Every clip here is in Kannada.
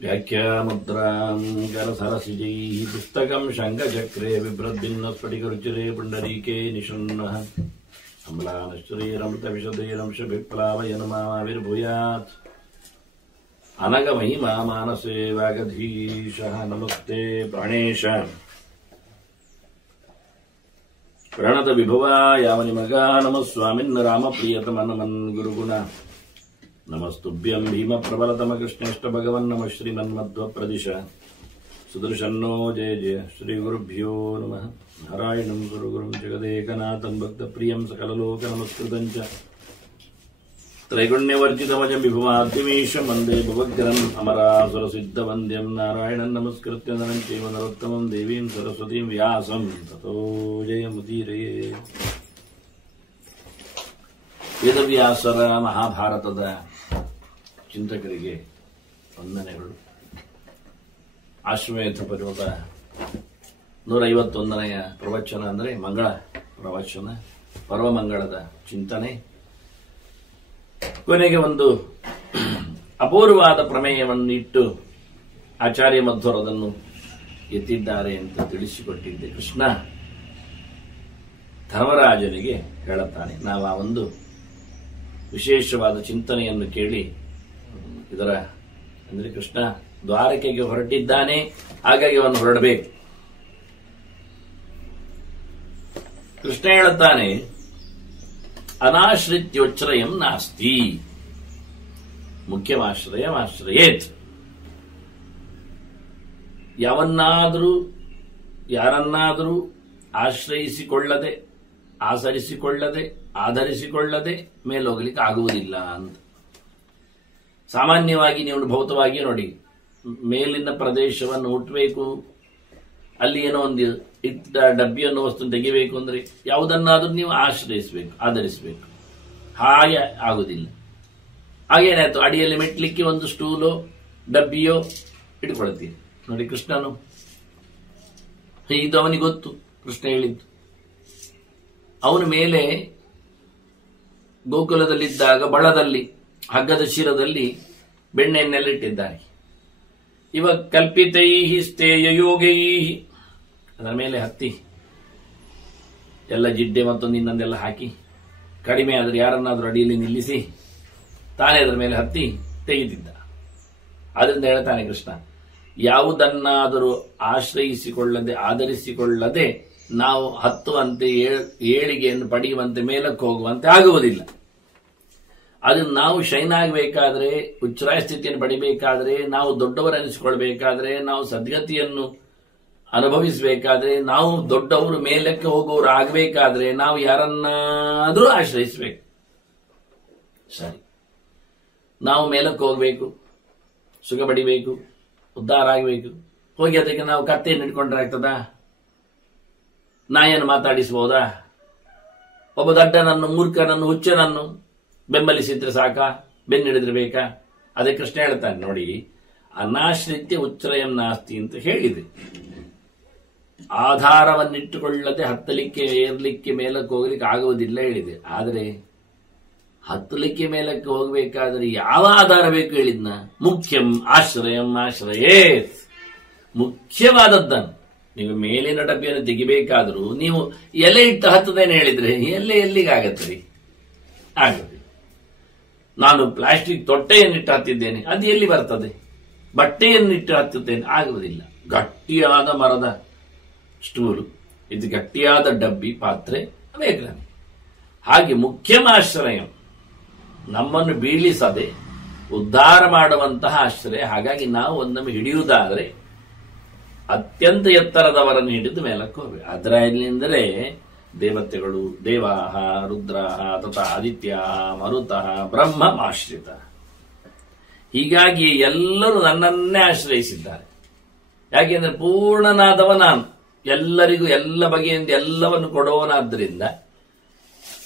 ವ್ಯಾಖ್ಯಾಮುದ್ರಾಂ ಕರಸರಸಿಜೈಃ ಪುಸ್ತಕಂ ಶಂಖಚಕ್ರೆ ಬಿಭ್ರದ್ಭಿನ್ನ ಸ್ಫಟಿಕರುಚಿರೆ ಪುಂಡರೀಕೆ ನಿಷಣ್ಣಃ ಅಮ್ಲಾನಶ್ರೀರಮೃತವಿಶದೈರಂಶ ಮಾವಿರ್ಭೂಯಾತ್ ಅನಗಮಹಿಮಾ ಮಾನಸೇ ವಾಗಧೀಶಃ ನಮಸ್ತೆ ಪ್ರಾಣೇಶ ಪ್ರಣತ ವಿಭವ ಯಾವನಿಮಗ ನಮಃ ಸ್ವಾಮಿನ್ ರಾಮ ಪ್ರಿಯತಮ ನಮನ್ ಗುರುಗುಣ ನಮಸ್ತುಭ್ಯಂ ಭೀಮ ಪ್ರಬಲತಮ ಕೃಷ್ಣೇಷ್ಟ ಭಗವನ್ ನಮ ಶ್ರೀಮನ್ಮಧ್ವ ಪ್ರದಿಶ ಸುದರ್ಶನ್ನೋ ಜಯ ಜಯ ಶ್ರೀ ಗುರುಭ್ಯೋ ನಮಃ ನಾರಾಯಣಂ ಗುರುಗುರುಂ ಜಗದೇಕನಾಥಂ ಭಕ್ತ ಪ್ರಿಯಂ ಸಕಲಲೋಕ ನಮಸ್ಕೃತಂ ಚ ತ್ರೈಗುಣ್ಯವರ್ಜಿತಮಜಂ ವಿಭುಮಾದ್ಯಮೀಶಂ ವಂದೇ ಭವಗ್ರಂ ಅಮರಾಸುರ ಸಿದ್ಧವಂದ್ಯಂ ನಾರಾಯಣಂ ನಮಸ್ಕೃತ್ಯ ನರಂ ಚೈವ ನರೋತ್ತಮಂ ದೇವೀಂ ಸರಸ್ವತೀಂ ವ್ಯಾಸಂ ತತೋ ಜಯಮುದೀರಯೇ. ವೇದವ್ಯಾಸರ ಮಹಾಭಾರತದ ಚಿಂತಕರಿಗೆ ವಂದನೆಗಳು. ಆಶ್ವಮೇಧ ಪರ್ವದ 151ನೆಯ ಪ್ರವಚನ ಅಂದರೆ ಮಂಗಳ ಪ್ರವಚನ, ಪರ್ವಮಂಗಳದ ಚಿಂತನೆ. ಕೊನೆಗೆ ಒಂದು ಅಪೂರ್ವವಾದ ಪ್ರಮೇಯವನ್ನಿಟ್ಟು ಆಚಾರ್ಯ ಮಧ್ವರದನ್ನು ಎತ್ತಿದ್ದಾರೆ ಅಂತ ತಿಳಿಸಿಕೊಟ್ಟಿದ್ದೆ. ಕೃಷ್ಣ ಧರ್ಮರಾಜನಿಗೆ ಹೇಳುತ್ತಾನೆ. ನಾವು ಆ ಒಂದು ವಿಶೇಷವಾದ ಚಿಂತನೆಯನ್ನು ಕೇಳಿ ಇದರ ಅಂದರೆ ಕೃಷ್ಣ ದ್ವಾರಕೆಗೆ ಹೊರಟಿದ್ದಾನೆ, ಹಾಗಾಗಿ ಅವನು ಹೊರಡಬೇಕು. ಕೃಷ್ಣ ಹೇಳುತ್ತಾನೆ, ಅನಾಶ್ರಿತ್ಯೋಚ್ಛ್ರಯಂ ನಾಸ್ತಿ ಮುಖ್ಯಮಾಶ್ರಯಮಾಶ್ರಯೇತ್. ಯಾರನ್ನಾದರೂ ಆಶ್ರಯಿಸಿಕೊಳ್ಳದೆ, ಆಚರಿಸಿಕೊಳ್ಳದೆ, ಆಧರಿಸಿಕೊಳ್ಳದೆ ಮೇಲೋಗಲಿಕ್ಕೆ ಆಗುವುದಿಲ್ಲ ಅಂತ. ಸಾಮಾನ್ಯವಾಗಿ ನೀವು ಭೌತವಾಗಿ ನೋಡಿ, ಮೇಲಿನ ಪ್ರದೇಶವನ್ನು ಹುಟ್ಟಬೇಕು, ಅಲ್ಲಿ ಏನೋ ಒಂದು ಇದ್ದ ಡಬ್ಬಿಯನ್ನು ವಸ್ತು ತೆಗಿಬೇಕು ಅಂದ್ರೆ ಯಾವುದನ್ನಾದ್ರೂ ನೀವು ಆಶ್ರಯಿಸಬೇಕು, ಆಧರಿಸಬೇಕು. ಹಾಗೆ ಆಗುದಿಲ್ಲ. ಹಾಗೇನಾಯ್ತು, ಅಡಿಯಲ್ಲಿ ಮೆಟ್ಲಿಕ್ಕೆ ಒಂದು ಸ್ಟೂಲೋ ಡಬ್ಬಿಯೋ ಇಟ್ಕೊಳ್ತೀರಿ ನೋಡಿ. ಕೃಷ್ಣನು ಇದು ಅವನಿಗೆ ಗೊತ್ತು, ಕೃಷ್ಣ ಹೇಳಿದ್ದು. ಅವನ ಮೇಲೆ ಗೋಕುಲದಲ್ಲಿದ್ದಾಗ ಬಳದಲ್ಲಿ ಹಗ್ಗದ ಶಿರದಲ್ಲಿ ಬೆಣ್ಣೆಯನ್ನೆಲ್ಲ ಇಟ್ಟಿದ್ದಾನೆ. ಇವ ಕಲ್ಪಿತೈಹಿ ಸ್ಥೇಯ ಯೋಗೈಹಿ, ಅದರ ಮೇಲೆ ಹತ್ತಿ ಎಲ್ಲ ಜಿಡ್ಡೆ ಮತ್ತೊಂದು ಇನ್ನೊಂದೆಲ್ಲ ಹಾಕಿ, ಕಡಿಮೆ ಆದರೆ ಯಾರನ್ನಾದ್ರೂ ಅಡಿಯಲ್ಲಿ ನಿಲ್ಲಿಸಿ ತಾನೇ ಅದರ ಮೇಲೆ ಹತ್ತಿ ತೆಗೆದಿದ್ದ. ಆದ್ರಿಂದ ಹೇಳ್ತಾನೆ ಕೃಷ್ಣ, ಯಾವುದನ್ನಾದರೂ ಆಶ್ರಯಿಸಿಕೊಳ್ಳದೆ, ಆಧರಿಸಿಕೊಳ್ಳದೆ ನಾವು ಹತ್ತುವಂತೆ, ಏಳಿಗೆಯನ್ನು ಪಡೆಯುವಂತೆ, ಮೇಲಕ್ಕೆ ಹೋಗುವಂತೆ ಆಗುವುದಿಲ್ಲ. ಅದನ್ನು ನಾವು ಶೈನ್ ಆಗಬೇಕಾದ್ರೆ, ಉಚ್ಛ್ರಾಯ ಸ್ಥಿತಿಯನ್ನು ಪಡಿಬೇಕಾದ್ರೆ, ನಾವು ದೊಡ್ಡವರನಿಸಿಕೊಳ್ಬೇಕಾದ್ರೆ, ನಾವು ಸದ್ಗತಿಯನ್ನು ಅನುಭವಿಸಬೇಕಾದ್ರೆ, ನಾವು ದೊಡ್ಡವರು ಮೇಲಕ್ಕೆ ಹೋಗುವವರು ಆಗಬೇಕಾದ್ರೆ ನಾವು ಯಾರನ್ನಾದರೂ ಆಶ್ರಯಿಸಬೇಕು. ಸರಿ, ನಾವು ಮೇಲಕ್ಕೆ ಹೋಗಬೇಕು, ಸುಖ ಪಡಿಬೇಕು, ಉದ್ಧಾರ ಆಗಬೇಕು. ಹೋಗಿ ಅದಕ್ಕೆ ನಾವು ಕತ್ತೆಯನ್ನು ಇಟ್ಕೊಂಡ್ರೆ ಆಗ್ತದಾ? ನಾಯನ್ನು ಮಾತಾಡಿಸಬಹುದಾ? ಒಬ್ಬ ದಡ್ಡನನ್ನು, ಮೂರ್ಖನನ್ನು, ಹುಚ್ಚನನ್ನು ಬೆಂಬಲಿಸಿದ್ರೆ ಸಾಕ? ಬೆನ್ನಿಡಿದ್ರೆ ಬೇಕಾ? ಅದೇ ಕೃಷ್ಣ ಹೇಳ್ತಾನೆ ನೋಡಿ, ಅನಾಶ್ರಿತ್ಯ ಉಚ್ಛ್ರಯಂ ನಾಸ್ತಿ ಅಂತ ಹೇಳಿದೆ. ಆಧಾರವನ್ನಿಟ್ಟುಕೊಳ್ಳದೆ ಹತ್ತಲಿಕ್ಕೆ, ಏರ್ಲಿಕ್ಕೆ, ಮೇಲಕ್ಕೆ ಹೋಗ್ಲಿಕ್ಕೆ ಆಗುವುದಿಲ್ಲ ಹೇಳಿದೆ. ಆದರೆ ಹತ್ತಲಿಕ್ಕೆ ಮೇಲಕ್ಕೆ ಹೋಗಬೇಕಾದ್ರೆ ಯಾವ ಆಧಾರ ಬೇಕು ಹೇಳಿದ್ನ? ಮುಖ್ಯಂ ಆಶ್ರಯಂ ಆಶ್ರಯೇತ್. ಮುಖ್ಯವಾದದ್ದನ್ನು ನೀವು ಮೇಲಿನ ಡಬ್ಬಿಯನ್ನು ತೆಗಿಬೇಕಾದ್ರೂ ನೀವು ಎಲೆ ಇಟ್ಟು ಹತ್ತದೇನೆ ಹೇಳಿದ್ರೆ ಎಲ್ಲಿಗಾಗತ್ತೆ? ಆಗುತ್ತೆ. ನಾನು ಪ್ಲಾಸ್ಟಿಕ್ ತೊಟ್ಟೆಯನ್ನಿಟ್ಟು ಹತ್ತಿದ್ದೇನೆ, ಅದು ಎಲ್ಲಿ ಬರ್ತದೆ? ಬಟ್ಟೆಯನ್ನಿಟ್ಟು ಹತ್ತುತ್ತೇನೆ, ಆಗುವುದಿಲ್ಲ. ಗಟ್ಟಿಯಾದ ಮರದ ಸ್ಟೂಲು, ಇದು ಗಟ್ಟಿಯಾದ ಡಬ್ಬಿ, ಪಾತ್ರೆ ಬೇಕು. ಹಾಗೆ ಮುಖ್ಯಮಾಶ್ರಯಂ, ನಮ್ಮನ್ನು ಬೀಳಿಸದೆ ಉದ್ಧಾರ ಮಾಡುವಂತಹ ಆಶ್ರಯ. ಹಾಗಾಗಿ ನಾವು ಒಂದೊಮ್ಮೆ ಹಿಡಿಯುವುದಾದರೆ ಅತ್ಯಂತ ಎತ್ತರದವರನ್ನು ಹಿಡಿದು ಮೇಲಕ್ಕೆ ಹೋಗಬೇಕು. ಅದರಿಂದಲೇ ದೇವತೆಗಳು, ದೇವಾಹ, ರುದ್ರಾಹ, ತಥಾ ಆದಿತ್ಯ, ಮರುತಃ, ಬ್ರಹ್ಮ ಆಶ್ರಿತ. ಹೀಗಾಗಿ ಎಲ್ಲರೂ ನನ್ನನ್ನೇ ಆಶ್ರಯಿಸಿದ್ದಾರೆ. ಯಾಕೆಂದ್ರೆ ಪೂರ್ಣನಾದವ ನಾನು, ಎಲ್ಲರಿಗೂ ಎಲ್ಲ ಬಗೆಯಿಂದ ಎಲ್ಲವನ್ನು ಕೊಡುವನಾದ್ದರಿಂದ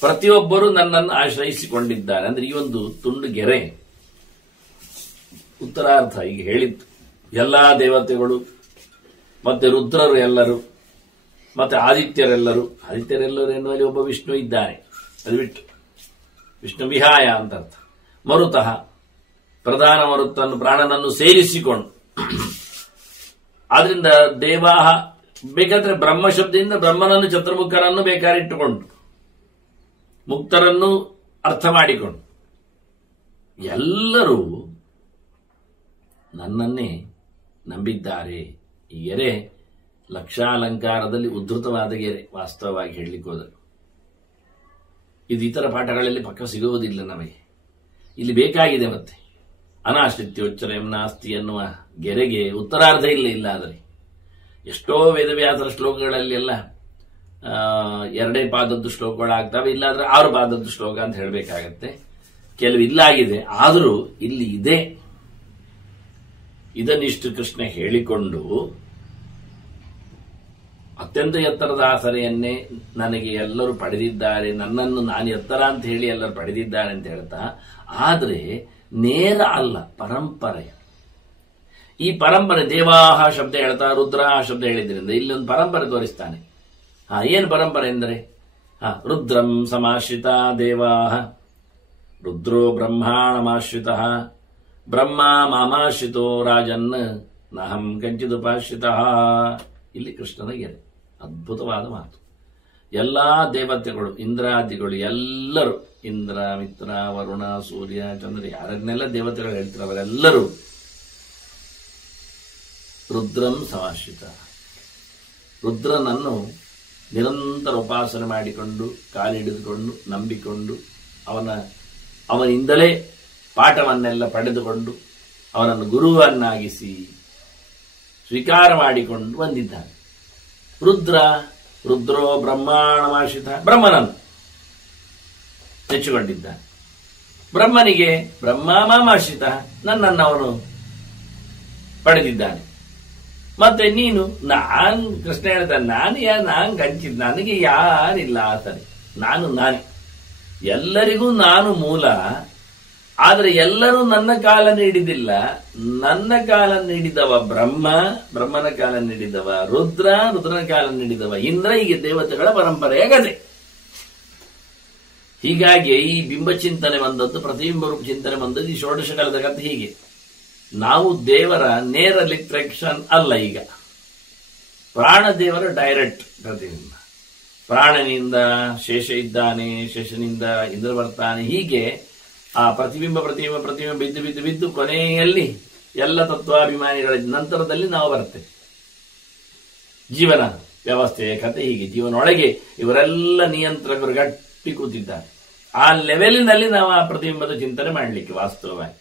ಪ್ರತಿಯೊಬ್ಬರು ನನ್ನನ್ನು ಆಶ್ರಯಿಸಿಕೊಂಡಿದ್ದಾರೆ. ಅಂದ್ರೆ ಈ ಒಂದು ತುಂಡು ಗೆರೆ ಉತ್ತರಾರ್ಥ ಈಗ ಹೇಳಿತ್ತು. ಎಲ್ಲಾ ದೇವತೆಗಳು ಮತ್ತೆ ರುದ್ರರು ಎಲ್ಲರೂ, ಮತ್ತೆ ಆದಿತ್ಯರೆಲ್ಲರೂ ಎನ್ನುವಲ್ಲಿ ಒಬ್ಬ ವಿಷ್ಣು ಇದ್ದಾನೆ. ಅದು ಬಿಟ್ಟು ವಿಷ್ಣು ವಿಹಾಯ ಅಂತ ಅರ್ಥ. ಮರುತಃ ಪ್ರಧಾನ ಮರುತನ್ನು ಪ್ರಾಣನನ್ನು ಸೇರಿಸಿಕೊಂಡು, ಆದ್ರಿಂದ ದೇವಾಹ ಬೇಕಾದ್ರೆ ಬ್ರಹ್ಮ ಶಬ್ದದಿಂದ ಬ್ರಹ್ಮನನ್ನು ಚತುರ್ಮುಖರನ್ನು ಬೇಕಾದ್ರೆ ಇಟ್ಟುಕೊಂಡು, ಮುಕ್ತರನ್ನು ಅರ್ಥ ಮಾಡಿಕೊಂಡು ಎಲ್ಲರೂ ನನ್ನನ್ನೇ ನಂಬಿದ್ದಾರೆ. ಈ ಗೆರೆ ಲಕ್ಷಾಲಂಕಾರದಲ್ಲಿ ಉದ್ಧೃತವಾದ ಗೆರೆ. ವಾಸ್ತವವಾಗಿ ಹೇಳಲಿಕ್ಕೆ ಹೋದರೆ ಇದು ಇತರ ಪಾಠಗಳಲ್ಲಿ ಪಕ್ಕ ಸಿಗುವುದಿಲ್ಲ ನಮಗೆ. ಇಲ್ಲಿ ಬೇಕಾಗಿದೆ. ಮತ್ತೆ ಅನಾಶ್ರಿತ್ಯೋಚ್ಚರಂ ನಾಸ್ತಿ ಎನ್ನುವ ಗೆರೆಗೆ ಉತ್ತರಾರ್ಧ ಇಲ್ಲ. ಆದರೆ ಎಷ್ಟೋ ವೇದವ್ಯಾಸರ ಶ್ಲೋಕಗಳಲ್ಲಿ ಎಲ್ಲ 2 ಪಾದದ್ದು ಶ್ಲೋಕಗಳಾಗ್ತವೆ, ಇಲ್ಲಾದ್ರೆ 6 ಪಾದದ್ದು ಶ್ಲೋಕ ಅಂತ ಹೇಳಬೇಕಾಗತ್ತೆ. ಕೆಲವು ಇಲ್ಲಾಗಿದೆ, ಆದರೂ ಇಲ್ಲಿ ಇದೆ. ಇದನ್ನಿಷ್ಟು ಕೃಷ್ಣ ಹೇಳಿಕೊಂಡು ಅತ್ಯಂತ ಎತ್ತರದ ಆಸರೆಯನ್ನೇ ನನಗೆ ಎಲ್ಲರೂ ಪಡೆದಿದ್ದಾರೆ, ನನ್ನನ್ನು ನಾನು ಎತ್ತರ ಅಂತ ಹೇಳಿ ಎಲ್ಲರೂ ಪಡೆದಿದ್ದಾರೆ ಅಂತ ಹೇಳ್ತಾ, ಆದರೆ ನೇರ ಅಲ್ಲ, ಪರಂಪರೆಯ. ಈ ಪರಂಪರೆ ದೇವಾಹ ಶಬ್ದ ಹೇಳ್ತಾ ರುದ್ರಾಹ ಶಬ್ದ ಹೇಳಿದ್ರಿಂದ ಇಲ್ಲೊಂದು ಪರಂಪರೆ ತೋರಿಸ್ತಾನೆ. ಏನು ಪರಂಪರೆ ಎಂದರೆ, ರುದ್ರಂ ಸಮಾಶ್ರಿತ ದೇವಾಹ, ರುದ್ರೋ ಬ್ರಹ್ಮಾಣಮಾಶ್ರಿತ, ಬ್ರಹ್ಮ ಮಾಮಾಶ್ರಿತೋ ರಾಜನ್ ನಹಂ ಕಂಚಿದುಪಾಶ್ರಿತ. ಇಲ್ಲಿ ಕೃಷ್ಣನ ಗೆರೆ. ಅದ್ಭುತವಾದ ಮಾತು. ಎಲ್ಲಾ ದೇವತೆಗಳು, ಇಂದ್ರಾದಿಗಳು ಎಲ್ಲರೂ, ಇಂದ್ರ, ಮಿತ್ರ, ವರುಣ, ಸೂರ್ಯ, ಚಂದ್ರ, ಯಾರನ್ನೆಲ್ಲ ದೇವತೆಗಳು ಹೇಳ್ತಾರೆ ಅವರೆಲ್ಲರೂ ರುದ್ರಂ ಸಮಾಶ್ರಿತ, ರುದ್ರನನ್ನು ನಿರಂತರ ಉಪಾಸನೆ ಮಾಡಿಕೊಂಡು, ಕಾಲಿಡಿದುಕೊಂಡು, ನಂಬಿಕೊಂಡು, ಅವನಿಂದಲೇ ಪಾಠವನ್ನೆಲ್ಲ ಪಡೆದುಕೊಂಡು ಅವನನ್ನು ಗುರುವನ್ನಾಗಿಸಿ ಸ್ವೀಕಾರ ಮಾಡಿಕೊಂಡು ಬಂದಿದ್ದಾನೆ. ರುದ್ರೋ ಬ್ರಹ್ಮಾಣಮಾಶ್ರಿತ, ಬ್ರಹ್ಮನನ್ನು ನೆಚ್ಚಿಕೊಂಡಿದ್ದಾನೆ. ಬ್ರಹ್ಮನಿಗೆ ಬ್ರಹ್ಮ ಮಾಮಾಶ್ರಿತ, ನನ್ನನ್ನು ಅವನು ಪಡೆದಿದ್ದಾನೆ. ಮತ್ತೆ ನೀನು, ಕೃಷ್ಣ ಹೇಳ್ತಾನೆ, ನಾನು ಗಂಚಿದ್, ನನಗೆ ಯಾರಿಲ್ಲ ಆತನೆ, ನಾನೇ, ಎಲ್ಲರಿಗೂ ನಾನು ಮೂಲ. ಆದರೆ ಎಲ್ಲರೂ ನನ್ನ ಕಾಲ ನೀಡಿದಿಲ್ಲ. ನನ್ನ ಕಾಲ ನೀಡಿದವ ಬ್ರಹ್ಮ, ಬ್ರಹ್ಮನ ಕಾಲ ನೀಡಿದವ ರುದ್ರ, ರುದ್ರನ ಕಾಲ ನೀಡಿದವ ಇಂದ್ರ. ಹೀಗೆ ದೇವತೆಗಳ ಪರಂಪರೆಯ ಕಥೆ. ಹೀಗಾಗಿ ಈ ಬಿಂಬ ಚಿಂತನೆ ಬಂದದ್ದು, ಪ್ರತಿಬಿಂಬ ರೂಪ ಚಿಂತನೆ ಬಂದದ್ದು, ಈ ಷೋಡಶ ಕಾಲದ ಕಥೆ. ಹೀಗೆ ನಾವು ದೇವರ ನೇರ ಲಿಟ್ರೇಕ್ಷನ್ ಅಲ್ಲ. ಈಗ ಪ್ರಾಣದೇವರ ಡೈರೆಕ್ಟ್ ಪ್ರತಿಬಿಂಬ. ಪ್ರಾಣನಿಂದ ಶೇಷ ಇದ್ದಾನೆ, ಶೇಷನಿಂದ ಇಂದ್ರ ಬರ್ತಾನೆ. ಹೀಗೆ ಆ ಪ್ರತಿಬಿಂಬ ಬಿದ್ದು ಕೊನೆಯಲ್ಲಿ ಎಲ್ಲ ತತ್ವಾಭಿಮಾನಿಗಳ ನಂತರದಲ್ಲಿ ನಾವು ಬರ್ತೇವೆ. ಜೀವನ ವ್ಯವಸ್ಥೆಯ ಕಥೆ ಹೀಗೆ. ಜೀವನೊಳಗೆ ಇವರೆಲ್ಲ ನಿಯಂತ್ರಕರು ಗಟ್ಟಿ ಕೂತಿದ್ದಾರೆ. ಆ ಲೆವೆಲಿನಲ್ಲಿ ನಾವು ಆ ಪ್ರತಿಬಿಂಬದ ಚಿಂತನೆ ಮಾಡಲಿಕ್ಕೆ ವಾಸ್ತವವಾಗಿ.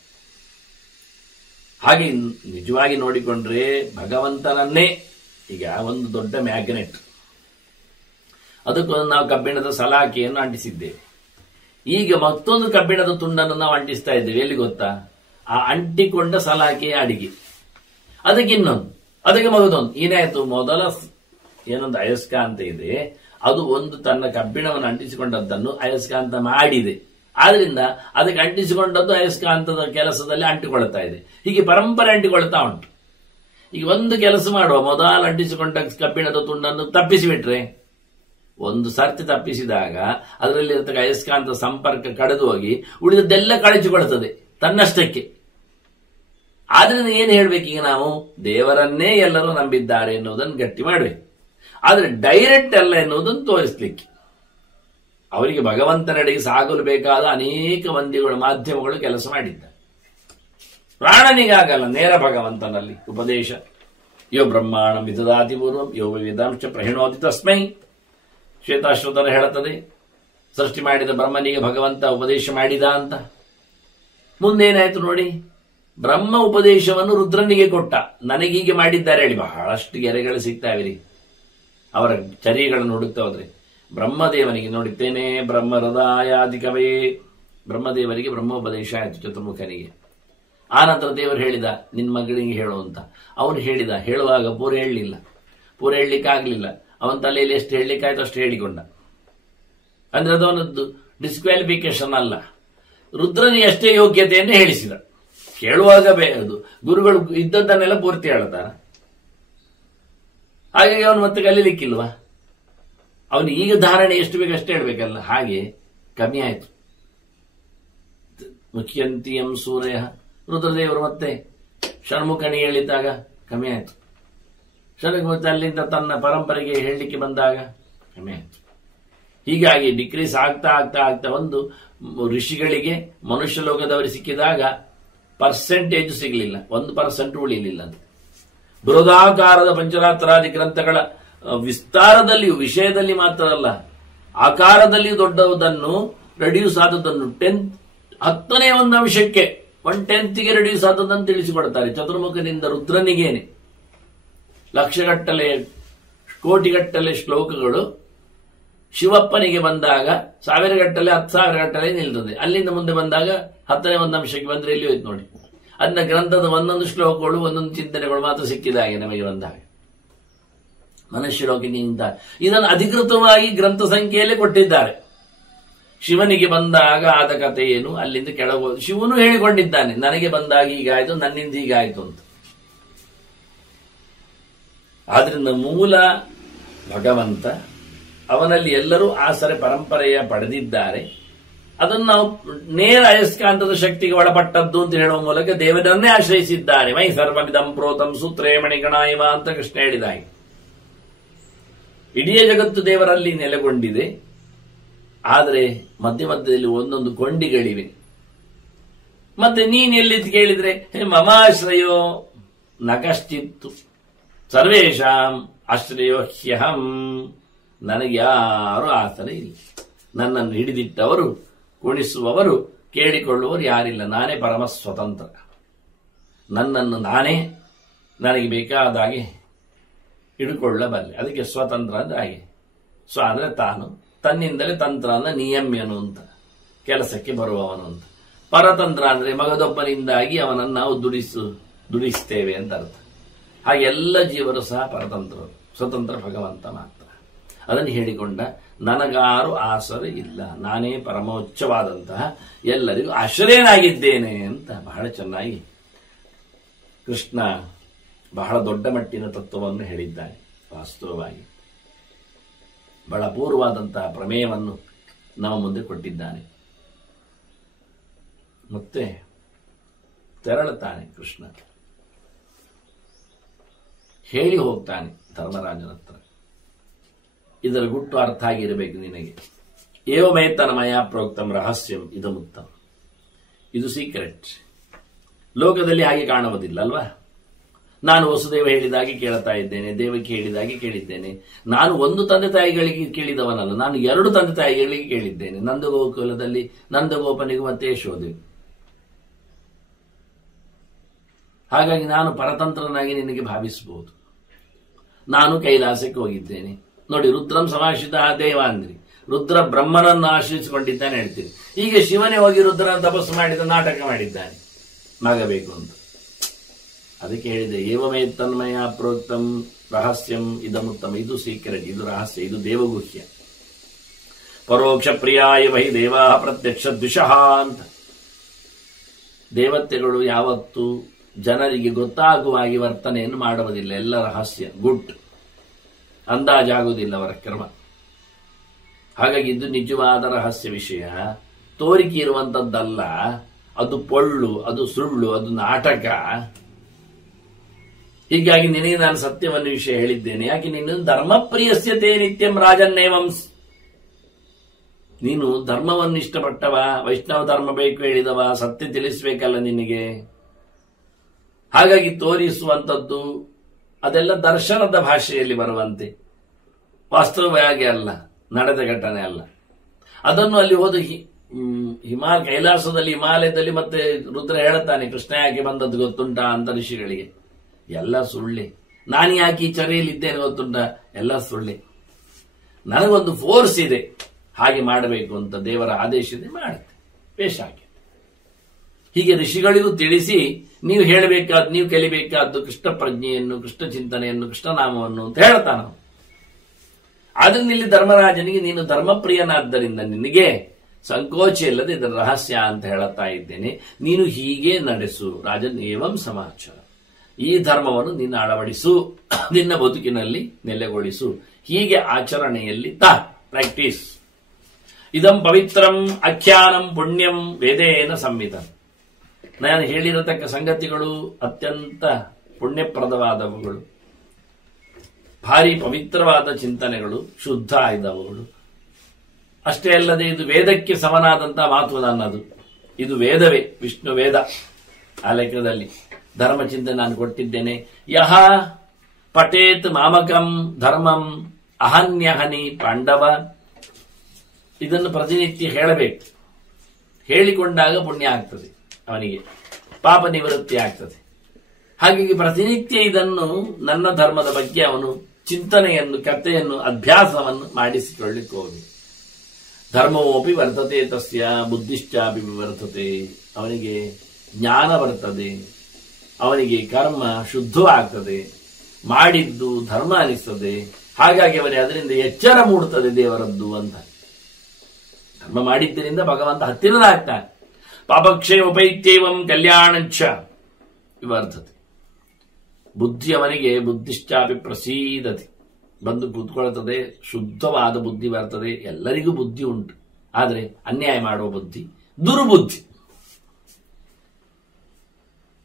ಹಾಗೆ ನಿಜವಾಗಿ ನೋಡಿಕೊಂಡ್ರೆ ಭಗವಂತನನ್ನೇ, ಈಗ ಒಂದು ದೊಡ್ಡ ಮ್ಯಾಗ್ನೆಟ್, ಅದಕ್ಕೊಂದು ನಾವು ಕಬ್ಬಿಣದ ಸಲಾಕೆಯನ್ನು ಅಂಟಿಸಿದ್ದೇವೆ. ಈಗ ಮತ್ತೊಂದು ಕಬ್ಬಿಣದ ತುಂಡನ್ನು ನಾವು ಅಂಟಿಸ್ತಾ ಇದ್ದೇವೆ. ಎಲ್ಲಿ ಗೊತ್ತಾ? ಆ ಅಂಟಿಕೊಂಡ ಸಲಾಕೆಯ ಅಡಿಗೆ, ಅದಕ್ಕೆ ಇನ್ನೊಂದು, ಅದಕ್ಕೆ ಮಗದೊಂದು. ಏನಾಯ್ತು? ಮೊದಲ ಏನೊಂದು ಅಯಸ್ಕಾಂತ ಇದೆ, ಅದು ಒಂದು ತನ್ನ ಕಬ್ಬಿಣವನ್ನು ಅಂಟಿಸಿಕೊಂಡದ್ದನ್ನು ಅಯಸ್ಕಾಂತ ಮಾಡಿದೆ. ಆದ್ರಿಂದ ಅದಕ್ಕೆ ಅಂಟಿಸಿಕೊಂಡದ್ದು ಅಯಸ್ಕಾಂತದ ಕೆಲಸದಲ್ಲಿ ಅಂಟಿಕೊಳ್ತಾ ಇದೆ. ಹೀಗೆ ಪರಂಪರೆ ಅಂಟಿಕೊಳ್ತಾ ಉಂಟು. ಈಗ ಒಂದು ಕೆಲಸ ಮಾಡುವ, ಮೊದಲು ಅಂಟಿಸಿಕೊಂಡ ಕಬ್ಬಿಣದ ತುಂಡನ್ನು ತಪ್ಪಿಸಿಬಿಟ್ರೆ, ಒಂದು ಸರ್ತಿ ತಪ್ಪಿಸಿದಾಗ ಅದರಲ್ಲಿ ಇರತಕ್ಕ ಅಯಸ್ಕಾಂತ ಸಂಪರ್ಕ ಕಳೆದು ಹೋಗಿ ಉಳಿದದ್ದೆಲ್ಲ ಕಳಚಿಕೊಳ್ತದೆ ತನ್ನಷ್ಟಕ್ಕೆ. ಆದ್ರಿಂದ ಏನು ಹೇಳ್ಬೇಕು? ಈಗ ನಾವು ದೇವರನ್ನೇ ಎಲ್ಲರೂ ನಂಬಿದ್ದಾರೆ ಎನ್ನುವುದನ್ನು ಗಟ್ಟಿ ಮಾಡಬೇಕು. ಆದ್ರೆ ಡೈರೆಕ್ಟ್ ಅಲ್ಲ ಎನ್ನುವುದನ್ನು ತೋರಿಸ್ಲಿಕ್ಕೆ ಅವರಿಗೆ ಭಗವಂತನೆಡೆಗೆ ಸಾಗಲು ಬೇಕಾದ ಅನೇಕ ಮಂದಿಗಳು, ಮಾಧ್ಯಮಗಳು ಕೆಲಸ ಮಾಡಿದ್ದಾರೆ. ಪ್ರಾಣನಿಗಾಗಲ್ಲ, ನೇರ ಭಗವಂತನಲ್ಲಿ ಉಪದೇಶ. ಯೋ ಬ್ರಹ್ಮಾಣಂ ವಿದದಾತಿ ಪೂರ್ವಂ ಯೋ ವೇದಾಂಶ ಪ್ರಹಿಣೋತಿ ತಸ್ಮೈ. ಶ್ವೇತಾಶ್ವತರ ಹೇಳುತ್ತದೆ, ಸೃಷ್ಟಿ ಮಾಡಿದ ಬ್ರಹ್ಮನಿಗೆ ಭಗವಂತ ಉಪದೇಶ ಮಾಡಿದ ಅಂತ. ಮುಂದೇನಾಯ್ತು ನೋಡಿ, ಬ್ರಹ್ಮ ಉಪದೇಶವನ್ನು ರುದ್ರನಿಗೆ ಕೊಟ್ಟ. ನನಗೀಗೆ ಮಾಡಿದ್ದಾರೆ ಹೇಳಿ ಬಹಳಷ್ಟು ಗೆರೆಗಳು ಸಿಗ್ತಾವಿರಿ. ಅವರ ಚರ್ಯಗಳನ್ನು ಹುಡುಕ್ತಾ ಹೋದ್ರೆ ಬ್ರಹ್ಮದೇವನಿಗೆ ನೋಡುತ್ತೇನೆ, ಬ್ರಹ್ಮ ಹೃದಯಾಧಿಕವೇ, ಬ್ರಹ್ಮದೇವರಿಗೆ ಬ್ರಹ್ಮೋಪದೇಶ ಆಯಿತು ಚತುರ್ಮುಖನಿಗೆ. ಆನಂತರ ದೇವರು ಹೇಳಿದ, ನಿನ್ನ ಮಗಳಿಗೆ ಹೇಳು ಅಂತ. ಅವನು ಹೇಳಿದ, ಹೇಳುವಾಗ ಪೂರ ಹೇಳಲಿಲ್ಲ, ಪೂರ ಹೇಳಲಿಕ್ಕಾಗಲಿಲ್ಲ. ಅವನ ತಲೆಯಲ್ಲಿ ಎಷ್ಟು ಹೇಳಲಿಕ್ಕಾಯ್ತು ಅಷ್ಟು ಹೇಳಿಕೊಂಡ. ಅಂದ್ರೆ ಅದೊಂದು ಡಿಸ್ಕ್ವಾಲಿಫಿಕೇಶನ್ ಅಲ್ಲ, ರುದ್ರನಿಗೆ ಅಷ್ಟೇ ಯೋಗ್ಯತೆಯನ್ನು ಹೇಳಿಸಿದ. ಕೇಳುವಾಗ ಅದು ಗುರುಗಳು ಇದ್ದದ್ದನ್ನೆಲ್ಲ ಪೂರ್ತಿ ಹೇಳ್ತಾರ. ಹಾಗಾಗಿ ಅವನು ಮತ್ತೆ ಕಲೀಲಿಕ್ಕಿಲ್ವಾ? ಅವನು ಈಗ ಧಾರಣೆ ಎಷ್ಟು ಬೇಕಷ್ಟೇ ಹೇಳ್ಬೇಕಲ್ಲ, ಹಾಗೆ ಕಮ್ಮಿ ಆಯ್ತು. ಮುಖ್ಯಂತಿಯಂ ಸೂರ್ಯ. ರುದ್ರದೇವರು ಮತ್ತೆ ಷಣ್ಮುಖನಿ ಹೇಳಿದ್ದಾಗ ಕಮ್ಮಿ ಆಯ್ತು. ಷಣ್ಮುಖ ಅಲ್ಲಿಂದ ತನ್ನ ಪರಂಪರೆಗೆ ಹೇಳಲಿಕ್ಕೆ ಬಂದಾಗ ಕಮ್ಮಿ ಆಯ್ತು. ಹೀಗಾಗಿ ಡಿಕ್ರೀಸ್ ಆಗ್ತಾ ಆಗ್ತಾ ಆಗ್ತಾ ಒಂದು ಋಷಿಗಳಿಗೆ ಮನುಷ್ಯ ಲೋಕದವರು ಸಿಕ್ಕಿದಾಗ ಪರ್ಸೆಂಟೇಜ್ ಸಿಗಲಿಲ್ಲ, 1% ಉಳಿಲಿಲ್ಲ. ಬೃಹದಾಕಾರದ ಪಂಚರಾತ್ರಾದಿ ಗ್ರಂಥಗಳ ವಿಸ್ತಾರದಲ್ಲಿಯೂ ವಿಷಯದಲ್ಲಿ ಮಾತ್ರ ಅಲ್ಲ, ಆಕಾರದಲ್ಲಿಯೂ ದೊಡ್ಡದನ್ನು ರೆಡ್ಯೂಸ್ ಆದದನ್ನು 10ನೇ ಒಂದು ಅಂಶಕ್ಕೆ 1/10ಗೆ ರೆಡ್ಯೂಸ್ ಆದದನ್ನು ತಿಳಿಸಿಕೊಡ್ತಾರೆ. ಚತುರ್ಮುಖನಿಂದ ರುದ್ರನಿಗೇನೆ ಲಕ್ಷಗಟ್ಟಲೆ ಕೋಟಿಗಟ್ಟಲೆ ಶ್ಲೋಕಗಳು ಶಿವಪ್ಪನಿಗೆ ಬಂದಾಗ 1000 ಗಟ್ಟಲೆ 10,000 ಗಟ್ಟಲೆ ನಿಲ್ತದೆ. ಅಲ್ಲಿಂದ ಮುಂದೆ ಬಂದಾಗ 10ನೇ ಒಂದು ಅಂಶಕ್ಕೆ ಬಂದ್ರೆ ಎಲ್ಲಿ ಹೋಯ್ತು ನೋಡಿ. ಅದನ್ನ ಗ್ರಂಥದ ಒಂದೊಂದು ಶ್ಲೋಕಗಳು ಒಂದೊಂದು ಚಿಂತನೆಗಳು ಮಾತ್ರ ಸಿಕ್ಕಿದ ಹಾಗೆ ನಮಗೆ ಬಂದಾಗ ಮನುಷ್ಯಲೋಕಿನಿಂದ ಇದನ್ನು ಅಧಿಕೃತವಾಗಿ ಗ್ರಂಥ ಸಂಖ್ಯೆಯಲ್ಲೇ ಕೊಟ್ಟಿದ್ದಾರೆ. ಶಿವನಿಗೆ ಬಂದಾಗ ಆದ ಕಥೆ ಏನು, ಅಲ್ಲಿಂದ ಕೆಳಗೆ ಶಿವನು ಹೇಳಿಕೊಂಡಿದ್ದಾನೆ, ನನಗೆ ಬಂದಾಗ ಹೀಗಾಯ್ತು, ನನ್ನಿಂದ ಹೀಗಾಯ್ತು ಅಂತ. ಆದ್ರಿಂದ ಮೂಲ ಭಗವಂತ, ಅವನಲ್ಲಿ ಎಲ್ಲರೂ ಆಸರೆ ಪರಂಪರೆಯ ಪಡೆದಿದ್ದಾರೆ. ಅದನ್ನು ನಾವು ನೇರ ಅಯಸ್ಕಾಂತದ ಶಕ್ತಿಗೆ ಒಳಪಟ್ಟದ್ದು ಅಂತ ಹೇಳುವ ಮೂಲಕ ದೇವರನ್ನೇ ಆಶ್ರಯಿಸಿದ್ದಾರೆ. ಮೈ ಸರ್ವಮಿದಂ ಪ್ರೋತಂ ಸೂತ್ರೇ ಮಣಿಗಣಾಯಿವ ಅಂತ ಕೃಷ್ಣ ಹೇಳಿದಾಗೆ ಇಡೀ ಜಗತ್ತು ದೇವರಲ್ಲಿ ನೆಲೆಗೊಂಡಿದೆ. ಆದರೆ ಮಧ್ಯ ಮಧ್ಯದಲ್ಲಿ ಒಂದೊಂದು ಕೊಂಡಿಗಳಿವೆ. ಮತ್ತೆ ನೀನ್ ಎಲ್ಲಿದ್ದು ಕೇಳಿದ್ರೆ ಮಮಾಶ್ರಯೋ ನಕಶ್ಚಿತ್ತು ಸರ್ವೇಶಾಂ ಆಶ್ರಯೋ ಹ್ಯಹಂ. ನನಗೆ ಯಾರು ಆಸರೆ ಇಲ್ಲ. ನನ್ನನ್ನು ಹಿಡಿದಿಟ್ಟವರು, ಕುಣಿಸುವವರು, ಕೇಳಿಕೊಳ್ಳುವವರು ಯಾರಿಲ್ಲ. ನಾನೇ ಪರಮ ಸ್ವತಂತ್ರ. ನನ್ನನ್ನು ನಾನೇ ನನಗೆ ಬೇಕಾದ ಹಾಗೆ ಹಿಡ್ಕೊಳ್ಳಬಲ್ಲೆ. ಅದಕ್ಕೆ ಸ್ವತಂತ್ರ ಅಂದ್ರೆ ಹಾಗೆ. ಸ್ವ ಅಂದ್ರೆ ತಾನು, ತನ್ನಿಂದಲೇ ತಂತ್ರ ಅಂದ್ರೆ ನಿಯಮ್ಯನು ಅಂತ, ಕೆಲಸಕ್ಕೆ ಬರುವವನು ಅಂತ. ಪರತಂತ್ರ ಅಂದ್ರೆ ಮಗದೊಬ್ಬನಿಂದಾಗಿ ಅವನನ್ನು ನಾವು ದುಡಿಸ್ತೇವೆ ಅಂತ ಅರ್ಥ. ಹಾಗೆ ಎಲ್ಲ ಜೀವರು ಸಹ ಪರತಂತ್ರರು, ಸ್ವತಂತ್ರ ಭಗವಂತ ಮಾತ್ರ. ಅದನ್ನು ಹೇಳಿಕೊಂಡ ನನಗಾರು ಆಸರೆ ಇಲ್ಲ, ನಾನೇ ಪರಮೋಚ್ಚವಾದಂತಹ ಎಲ್ಲರಿಗೂ ಆಶ್ರಯನಾಗಿದ್ದೇನೆ ಅಂತ ಬಹಳ ಚೆನ್ನಾಗಿ ಕೃಷ್ಣ ಬಹಳ ದೊಡ್ಡ ಮಟ್ಟಿನ ತತ್ವವನ್ನು ಹೇಳಿದ್ದಾನೆ. ವಾಸ್ತವವಾಗಿ ಬಹಳ ಅಪೂರ್ವವಾದಂತಹ ಪ್ರಮೇಯವನ್ನು ನಮ್ಮ ಮುಂದೆ ಕೊಟ್ಟಿದ್ದಾನೆ. ಮತ್ತೆ ತೆರಳುತ್ತಾನೆ ಕೃಷ್ಣ, ಹೇಳಿ ಹೋಗ್ತಾನೆ ಧರ್ಮರಾಜನ ಹತ್ರ. ಇದರ ಗುಟ್ಟು ಅರ್ಥ ಆಗಿರಬೇಕು ನಿನಗೆ. ಏವಮೇತನಮಯ ಪ್ರೋಕ್ತಂ ರಹಸ್ಯಂ ಇದಮುತ್ತಮ. ಇದು ಸೀಕ್ರೆಟ್. ಲೋಕದಲ್ಲಿ ಹಾಗೆ ಕಾಣುವುದಿಲ್ಲ ಅಲ್ವಾ? ನಾನು ವಸುದೇವ ಹೇಳಿದಾಗೆ ಕೇಳ್ತಾ ಇದ್ದೇನೆ, ದೇವಕ್ಕೆ ಹೇಳಿದಾಗೆ ಕೇಳಿದ್ದೇನೆ. ನಾನು ಒಂದು ತಂದೆ ತಾಯಿಗಳಿಗೆ ಕೇಳಿದವನಲ್ಲ, ನಾನು 2 ತಂದೆ ತಾಯಿಗಳಿಗೆ ಕೇಳಿದ್ದೇನೆ. ನಂದಗೋಕುಲದಲ್ಲಿ ನಂದಗೋಪನಿಗೂ ಮತ್ತೆ ಯಶೋಧೆಗೂ. ಹಾಗಾಗಿ ನಾನು ಪರತಂತ್ರನಾಗಿ ನಿನಗೆ ಭಾವಿಸಬಹುದು. ನಾನು ಕೈಲಾಸಕ್ಕೆ ಹೋಗಿದ್ದೇನೆ ನೋಡಿ. ರುದ್ರಂ ಸಮಾಶ್ರಿತ ದೇವ ಅಂದ್ರಿ, ರುದ್ರ ಬ್ರಹ್ಮನನ್ನು ಆಶ್ರಯಿಸಿಕೊಂಡಿದ್ದಾನೆ ಹೇಳ್ತೀರಿ. ಈಗ ಶಿವನೇ ಹೋಗಿ ರುದ್ರನ ತಪಸ್ಸು ಮಾಡಿದ ನಾಟಕ ಮಾಡಿದ್ದಾನೆ ಮಗಬೇಕು ಅಂತ. ಅದಕ್ಕೆ ಹೇಳಿದೆ ಏವಮೇ ತನ್ಮಯ ಪ್ರೋಕ್ತಂ ರಹಸ್ಯಂ ಇದಮುತ್ತಮ. ಇದು ಸೀಕ್ರೆಟ್, ಇದು ರಹಸ್ಯ, ಇದು ದೇವಗುಹ್ಯ. ಪರೋಕ್ಷ ಪ್ರಿಯಾಯ ವಹಿ ದೇವಾ ಪ್ರತ್ಯಕ್ಷ ದ್ವಿಷಃ ಅಂತ. ದೇವತೆಗಳು ಯಾವತ್ತೂ ಜನರಿಗೆ ಗೊತ್ತಾಗುವಾಗಿ ವರ್ತನೆಯನ್ನು ಮಾಡುವುದಿಲ್ಲ. ಎಲ್ಲ ರಹಸ್ಯ, ಗುಡ್, ಅಂದಾಜಾಗುವುದಿಲ್ಲ ಅವರ ಕ್ರಮ. ಹಾಗಾಗಿ ಇದು ನಿಜವಾದ ರಹಸ್ಯ ವಿಷಯ. ತೋರಿಕೆ ಇರುವಂತದ್ದಲ್ಲ. ಅದು ಪೊಳ್ಳು, ಅದು ಸುಳ್ಳು, ಅದು ನಾಟಕ. ಹೀಗಾಗಿ ನಿನಗೆ ನಾನು ಸತ್ಯವನ್ನು ವಿಷಯ ಹೇಳಿದ್ದೇನೆ. ಯಾಕೆ ನೀನು ಧರ್ಮಪ್ರಿಯಸ್ಯತೆ ನಿತ್ಯಂ ರಾಜನ್ನೇವಂಸ್. ನೀನು ಧರ್ಮವನ್ನು ಇಷ್ಟಪಟ್ಟವ, ವೈಷ್ಣವ ಧರ್ಮ ಬೇಕು ಹೇಳಿದವ, ಸತ್ಯ ತಿಳಿಸಬೇಕಲ್ಲ ನಿನಗೆ. ಹಾಗಾಗಿ ತೋರಿಸುವಂಥದ್ದು ಅದೆಲ್ಲ ದರ್ಶನದ ಭಾಷೆಯಲ್ಲಿ ಬರುವಂತೆ, ವಾಸ್ತವವಾಗಿ ಅಲ್ಲ, ನಡೆದ ಘಟನೆ ಅಲ್ಲ. ಅದನ್ನು ಅಲ್ಲಿ ಹೋದ ಕೈಲಾಸದಲ್ಲಿ ಹಿಮಾಲಯದಲ್ಲಿ ಮತ್ತೆ ರುದ್ರ ಹೇಳುತ್ತಾನೆ, ಕೃಷ್ಣ ಯಾಕೆ ಬಂದದ್ದು ಗೊತ್ತುಂಟಾ ಅಂತ ಋಷಿಗಳಿಗೆ. ಎಲ್ಲ ಸುಳ್ಳೆ. ನಾನು ಯಾಕೆ ಈ ಚರೆಯಲ್ಲಿದ್ದೇನೆ ಗೊತ್ತುಂಟಾ? ಎಲ್ಲ ಸುಳ್ಳೆ. ನನಗೊಂದು ಫೋರ್ಸ್ ಇದೆ ಹಾಗೆ ಮಾಡಬೇಕು ಅಂತ, ದೇವರ ಆದೇಶ ಇದೆ, ಮಾಡುತ್ತೆ, ವೇಷ ಹಾಕಿ. ಹೀಗೆ ಋಷಿಗಳಿಗೂ ತಿಳಿಸಿ ನೀವು ಹೇಳಬೇಕಾದ, ನೀವು ಕಲಿಬೇಕಾದ್ದು ಕೃಷ್ಣ ಪ್ರಜ್ಞೆಯನ್ನು, ಕೃಷ್ಣ ಚಿಂತನೆಯನ್ನು, ಕೃಷ್ಣನಾಮವನ್ನು ಅಂತ ಹೇಳ್ತಾನ. ಆದ್ರಿಂದ ಇಲ್ಲಿ ಧರ್ಮರಾಜನಿಗೆ ನೀನು ಧರ್ಮಪ್ರಿಯನಾದ್ದರಿಂದ ನಿನಗೆ ಸಂಕೋಚ ಇಲ್ಲದೆ ಇದರ ರಹಸ್ಯ ಅಂತ ಹೇಳುತ್ತಾ ಇದ್ದೇನೆ. ನೀನು ಹೀಗೆ ನಡೆಸು ರಾಜನ್, ಏವಂ ಸಮಾಚಾರ. ಈ ಧರ್ಮವನ್ನು ನಿನ್ನ ಅಳವಡಿಸು, ನಿನ್ನ ಬದುಕಿನಲ್ಲಿ ನೆಲೆಗೊಳಿಸು. ಹೀಗೆ ಆಚರಣೆಯಲ್ಲಿ ಪ್ರಾಕ್ಟೀಸ್. ಇದಂ ಪವಿತ್ರಂ ಅಖ್ಯಾನಂ ಪುಣ್ಯಂ ವೇದೇನ ಸಂಹಿತಂ. ನಾನು ಹೇಳಿರತಕ್ಕ ಸಂಗತಿಗಳು ಅತ್ಯಂತ ಪುಣ್ಯಪ್ರದವಾದವುಗಳು, ಭಾರಿ ಪವಿತ್ರವಾದ ಚಿಂತನೆಗಳು, ಶುದ್ಧ ಆಯ್ದವುಗಳು. ಅಷ್ಟೇ ಅಲ್ಲದೆ ಇದು ವೇದಕ್ಕೆ ಸಮನಾದಂತಹ ಮಾತು ನನ್ನದು. ಇದು ವೇದವೇ, ವಿಷ್ಣು ವೇದ. ಆ ಲೆಕ್ಕದಲ್ಲಿ ಧರ್ಮಚಿಂತನೆ ನಾನು ಕೊಟ್ಟಿದ್ದೇನೆ. ಯಹ ಪಠೇತ್ ಮಾಮಕಂ ಧರ್ಮಂ ಅಹನ್ಯಹನಿ ಪಾಂಡವ. ಇದನ್ನು ಪ್ರತಿನಿತ್ಯ ಹೇಳಬೇಕು. ಹೇಳಿಕೊಂಡಾಗ ಪುಣ್ಯ ಆಗ್ತದೆ, ಅವನಿಗೆ ಪಾಪ ನಿವೃತ್ತಿ ಆಗ್ತದೆ. ಹಾಗಾಗಿ ಪ್ರತಿನಿತ್ಯ ಇದನ್ನು ನನ್ನ ಧರ್ಮದ ಬಗ್ಗೆ ಅವನು ಚಿಂತನೆಯನ್ನು, ಕಥೆಯನ್ನು, ಅಭ್ಯಾಸವನ್ನು ಮಾಡಿಸಿಕೊಳ್ಳಿಕ್ಕೆ ಹೋಗಿ. ಧರ್ಮವೋಪಿ ವರ್ತತೆ ತಸ್ಯ ಬುದ್ಧಿಶ್ಚಾಪಿ ವರ್ತತೆ. ಅವನಿಗೆ ಜ್ಞಾನ ಬರ್ತದೆ, ಅವನಿಗೆ ಕರ್ಮ ಶುದ್ಧವಾಗ್ತದೆ, ಮಾಡಿದ್ದು ಧರ್ಮ ಅನಿಸ್ತದೆ. ಹಾಗಾಗಿ ಅವನಿಗೆ ಅದರಿಂದ ಎಚ್ಚರ ಮೂಡುತ್ತದೆ ದೇವರದ್ದು ಅಂತ. ಧರ್ಮ ಮಾಡಿದ್ದರಿಂದ ಭಗವಂತ ಹತ್ತಿರದಾಗ್ತಾನೆ. ಪಾಪಕ್ಷಯ ಉಪೈತ್ಯೇವಂ ಕಲ್ಯಾಣಂಚ ವಿವರ್ತತೆ. ಬುದ್ಧಿ ಅವನಿಗೆ ಬುದ್ಧಿಶ್ಚಾಪಿ ಪ್ರಸೀದತಿ, ಬಂದು ಕೂತ್ಕೊಳ್ತದೆ. ಶುದ್ಧವಾದ ಬುದ್ಧಿ ಬರ್ತದೆ. ಎಲ್ಲರಿಗೂ ಬುದ್ಧಿ ಉಂಟು, ಆದರೆ ಅನ್ಯಾಯ ಮಾಡುವ ಬುದ್ಧಿ ದುರ್ಬುದ್ಧಿ.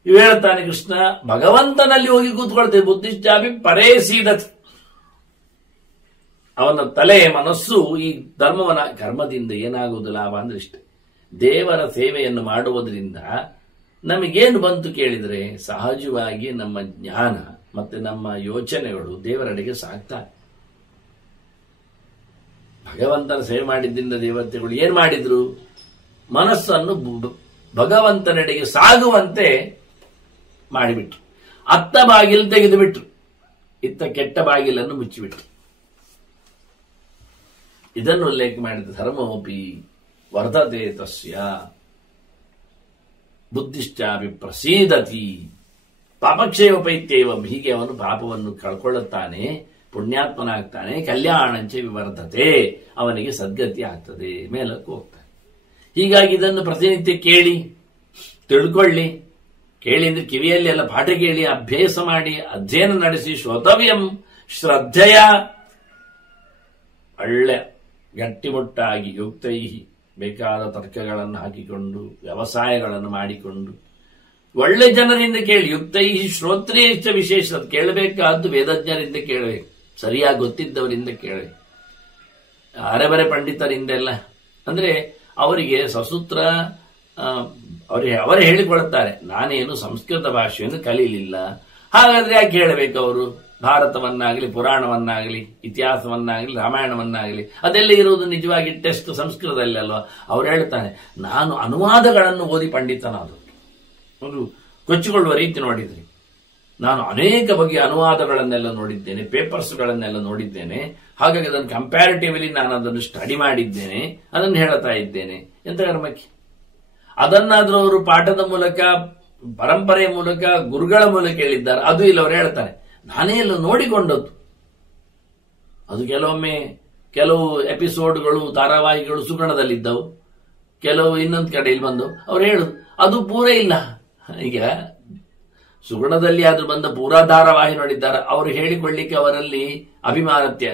ಇವು ಹೇಳ್ತಾನೆ ಕೃಷ್ಣ. ಭಗವಂತನಲ್ಲಿ ಹೋಗಿ ಕೂತ್ಕೊಳ್ತೇವೆ. ಬುದ್ಧಿಶ್ಚಾಪಿ ಪರೇಸೀದತಿ. ಅವನ ತಲೆ ಮನಸ್ಸು ಈ ಧರ್ಮವನ ಕರ್ಮದಿಂದ ಏನಾಗುವುದು ಲಾಭ ಅಂದ್ರೆ ಇಷ್ಟೆ. ದೇವರ ಸೇವೆಯನ್ನು ಮಾಡುವುದರಿಂದ ನಮಗೇನು ಬಂತು ಕೇಳಿದರೆ, ಸಹಜವಾಗಿ ನಮ್ಮ ಜ್ಞಾನ ಮತ್ತೆ ನಮ್ಮ ಯೋಚನೆಗಳು ದೇವರೆಡೆಗೆ ಸಾಗ್ತಾರೆ. ಭಗವಂತನ ಸೇವೆ ಮಾಡಿದ್ದರಿಂದ ದೇವತೆಗಳು ಏನ್ ಮಾಡಿದ್ರು? ಮನಸ್ಸನ್ನು ಭಗವಂತನೆಡೆಗೆ ಸಾಗುವಂತೆ ಮಾಡಿಬಿಟ್ರು. ಅತ್ತ ಬಾಗಿಲು ತೆಗೆದು ಬಿಟ್ರು, ಇತ್ತ ಕೆಟ್ಟ ಬಾಗಿಲನ್ನು ಮುಚ್ಚಿಬಿಟ್ರು. ಇದನ್ನು ಉಲ್ಲೇಖ ಮಾಡಿದ ಧರ್ಮೋಪಿ ವರ್ತತೆ ತಸ್ಯ ಬುದ್ಧಿಶ್ಚಾಪಿ ಪ್ರಸೀದತಿ ಪಾಪಕ್ಷಯೋಪೈತ್ಯೈವಂ. ಹೀಗೆ ಅವನು ಪಾಪವನ್ನು ಕಳ್ಕೊಳ್ಳುತ್ತಾನೆ, ಪುಣ್ಯಾತ್ಮನಾಗ್ತಾನೆ. ಕಲ್ಯಾಣಂಚ ವಿವರ್ತತೆ, ಅವನಿಗೆ ಸದ್ಗತಿ ಆಗ್ತದೆ, ಮೇಲಕ್ಕೆ ಹೋಗ್ತಾನೆ. ಹೀಗಾಗಿ ಇದನ್ನು ಪ್ರತಿನಿತ್ಯ ಕೇಳಿ ತಿಳ್ಕೊಳ್ಳಿ. ಕೇಳಿ ಅಂದ್ರೆ ಕಿವಿಯಲ್ಲಿ ಎಲ್ಲ ಪಾಠ ಕೇಳಿ, ಅಭ್ಯಾಸ ಮಾಡಿ, ಅಧ್ಯಯನ ನಡೆಸಿ, ಶ್ರೋತವ್ಯಂ ಶ್ರದ್ಧೆಯ, ಒಳ್ಳೆ ಗಟ್ಟಿಮುಟ್ಟಾಗಿ ಯುಕ್ತೈ, ಬೇಕಾದ ತರ್ಕಗಳನ್ನು ಹಾಕಿಕೊಂಡು, ವ್ಯವಸಾಯಗಳನ್ನು ಮಾಡಿಕೊಂಡು, ಒಳ್ಳೆ ಜನರಿಂದ ಕೇಳಿ. ಯುಕ್ತೈ ಶ್ರೋತ್ರಿಯಶ್ಚ ವಿಶೇಷ. ಕೇಳಬೇಕಾದ್ದು ವೇದಜ್ಞರಿಂದ ಕೇಳಬೇಕು, ಸರಿಯಾಗಿ ಗೊತ್ತಿದ್ದವರಿಂದ ಕೇಳಬೇಕು. ಅರೆಬರೆ ಪಂಡಿತರಿಂದೆಲ್ಲ ಅಂದ್ರೆ ಅವರಿಗೆ ಸಸೂತ್ರ ಅವರೇ ಹೇಳಿಕೊಳ್ಳುತ್ತಾರೆ, ನಾನೇನು ಸಂಸ್ಕೃತ ಭಾಷೆಯನ್ನು ಕಲೀಲಿಲ್ಲ, ಹಾಗಾದ್ರೆ ಯಾಕೆ ಹೇಳಬೇಕು ಅವರು? ಭಾರತವನ್ನಾಗಲಿ, ಪುರಾಣವನ್ನಾಗಲಿ, ಇತಿಹಾಸವನ್ನಾಗಲಿ, ರಾಮಾಯಣವನ್ನಾಗಲಿ ಅದೆಲ್ಲ ಇರುವುದು ನಿಜವಾಗಿ ಟೆಸ್ಟ್ ಸಂಸ್ಕೃತದಲ್ಲಿ ಅಲ್ವಾ? ಅವ್ರು ಹೇಳ್ತಾನೆ, ನಾನು ಅನುವಾದಗಳನ್ನು ಓದಿ ಪಂಡಿತನಾದವರು. ಅವರು ಕೊಚ್ಚಿಕೊಳ್ಳುವ ರೀತಿ ನೋಡಿದ್ರಿ. ನಾನು ಅನೇಕ ಬಗೆಯ ಅನುವಾದಗಳನ್ನೆಲ್ಲ ನೋಡಿದ್ದೇನೆ, ಪೇಪರ್ಸ್ಗಳನ್ನೆಲ್ಲ ನೋಡಿದ್ದೇನೆ. ಹಾಗಾಗಿ ಅದನ್ನು ಕಂಪ್ಯಾರಿಟಿವ್ಲಿ ನಾನು ಅದನ್ನು ಸ್ಟಡಿ ಮಾಡಿದ್ದೇನೆ, ಅದನ್ನು ಹೇಳ್ತಾ ಇದ್ದೇನೆ. ಎಂತ ಕರ್ಮಕ್ಕೆ? ಅದನ್ನಾದ್ರೂ ಅವರು ಪಾಠದ ಮೂಲಕ, ಪರಂಪರೆಯ ಮೂಲಕ, ಗುರುಗಳ ಮೂಲಕ ಹೇಳಿದ್ದಾರೆ. ಅದು ಇಲ್ಲ. ಅವರು ಹೇಳ್ತಾರೆ, ನಾನೇ ಎಲ್ಲ ನೋಡಿಕೊಂಡದ್ದು. ಅದು ಕೆಲವು ಎಪಿಸೋಡ್ಗಳು, ಧಾರಾವಾಹಿಗಳು ಸುಗುಣದಲ್ಲಿದ್ದವು, ಕೆಲವು ಇನ್ನೊಂದು ಕಡೆಯಲ್ಲಿ ಬಂದು ಅವ್ರು ಹೇಳುದು ಅದು ಪೂರ ಇಲ್ಲ. ಈಗ ಸುಗುಣದಲ್ಲಿ ಆದ್ರೂ ಬಂದ ಪೂರಾ ಧಾರಾವಾಹಿ ನೋಡಿದ್ದಾರೆ, ಅವರು ಹೇಳಿಕೊಳ್ಳಿಕ್ಕೆ ಅವರಲ್ಲಿ ಅಭಿಮಾನತೆ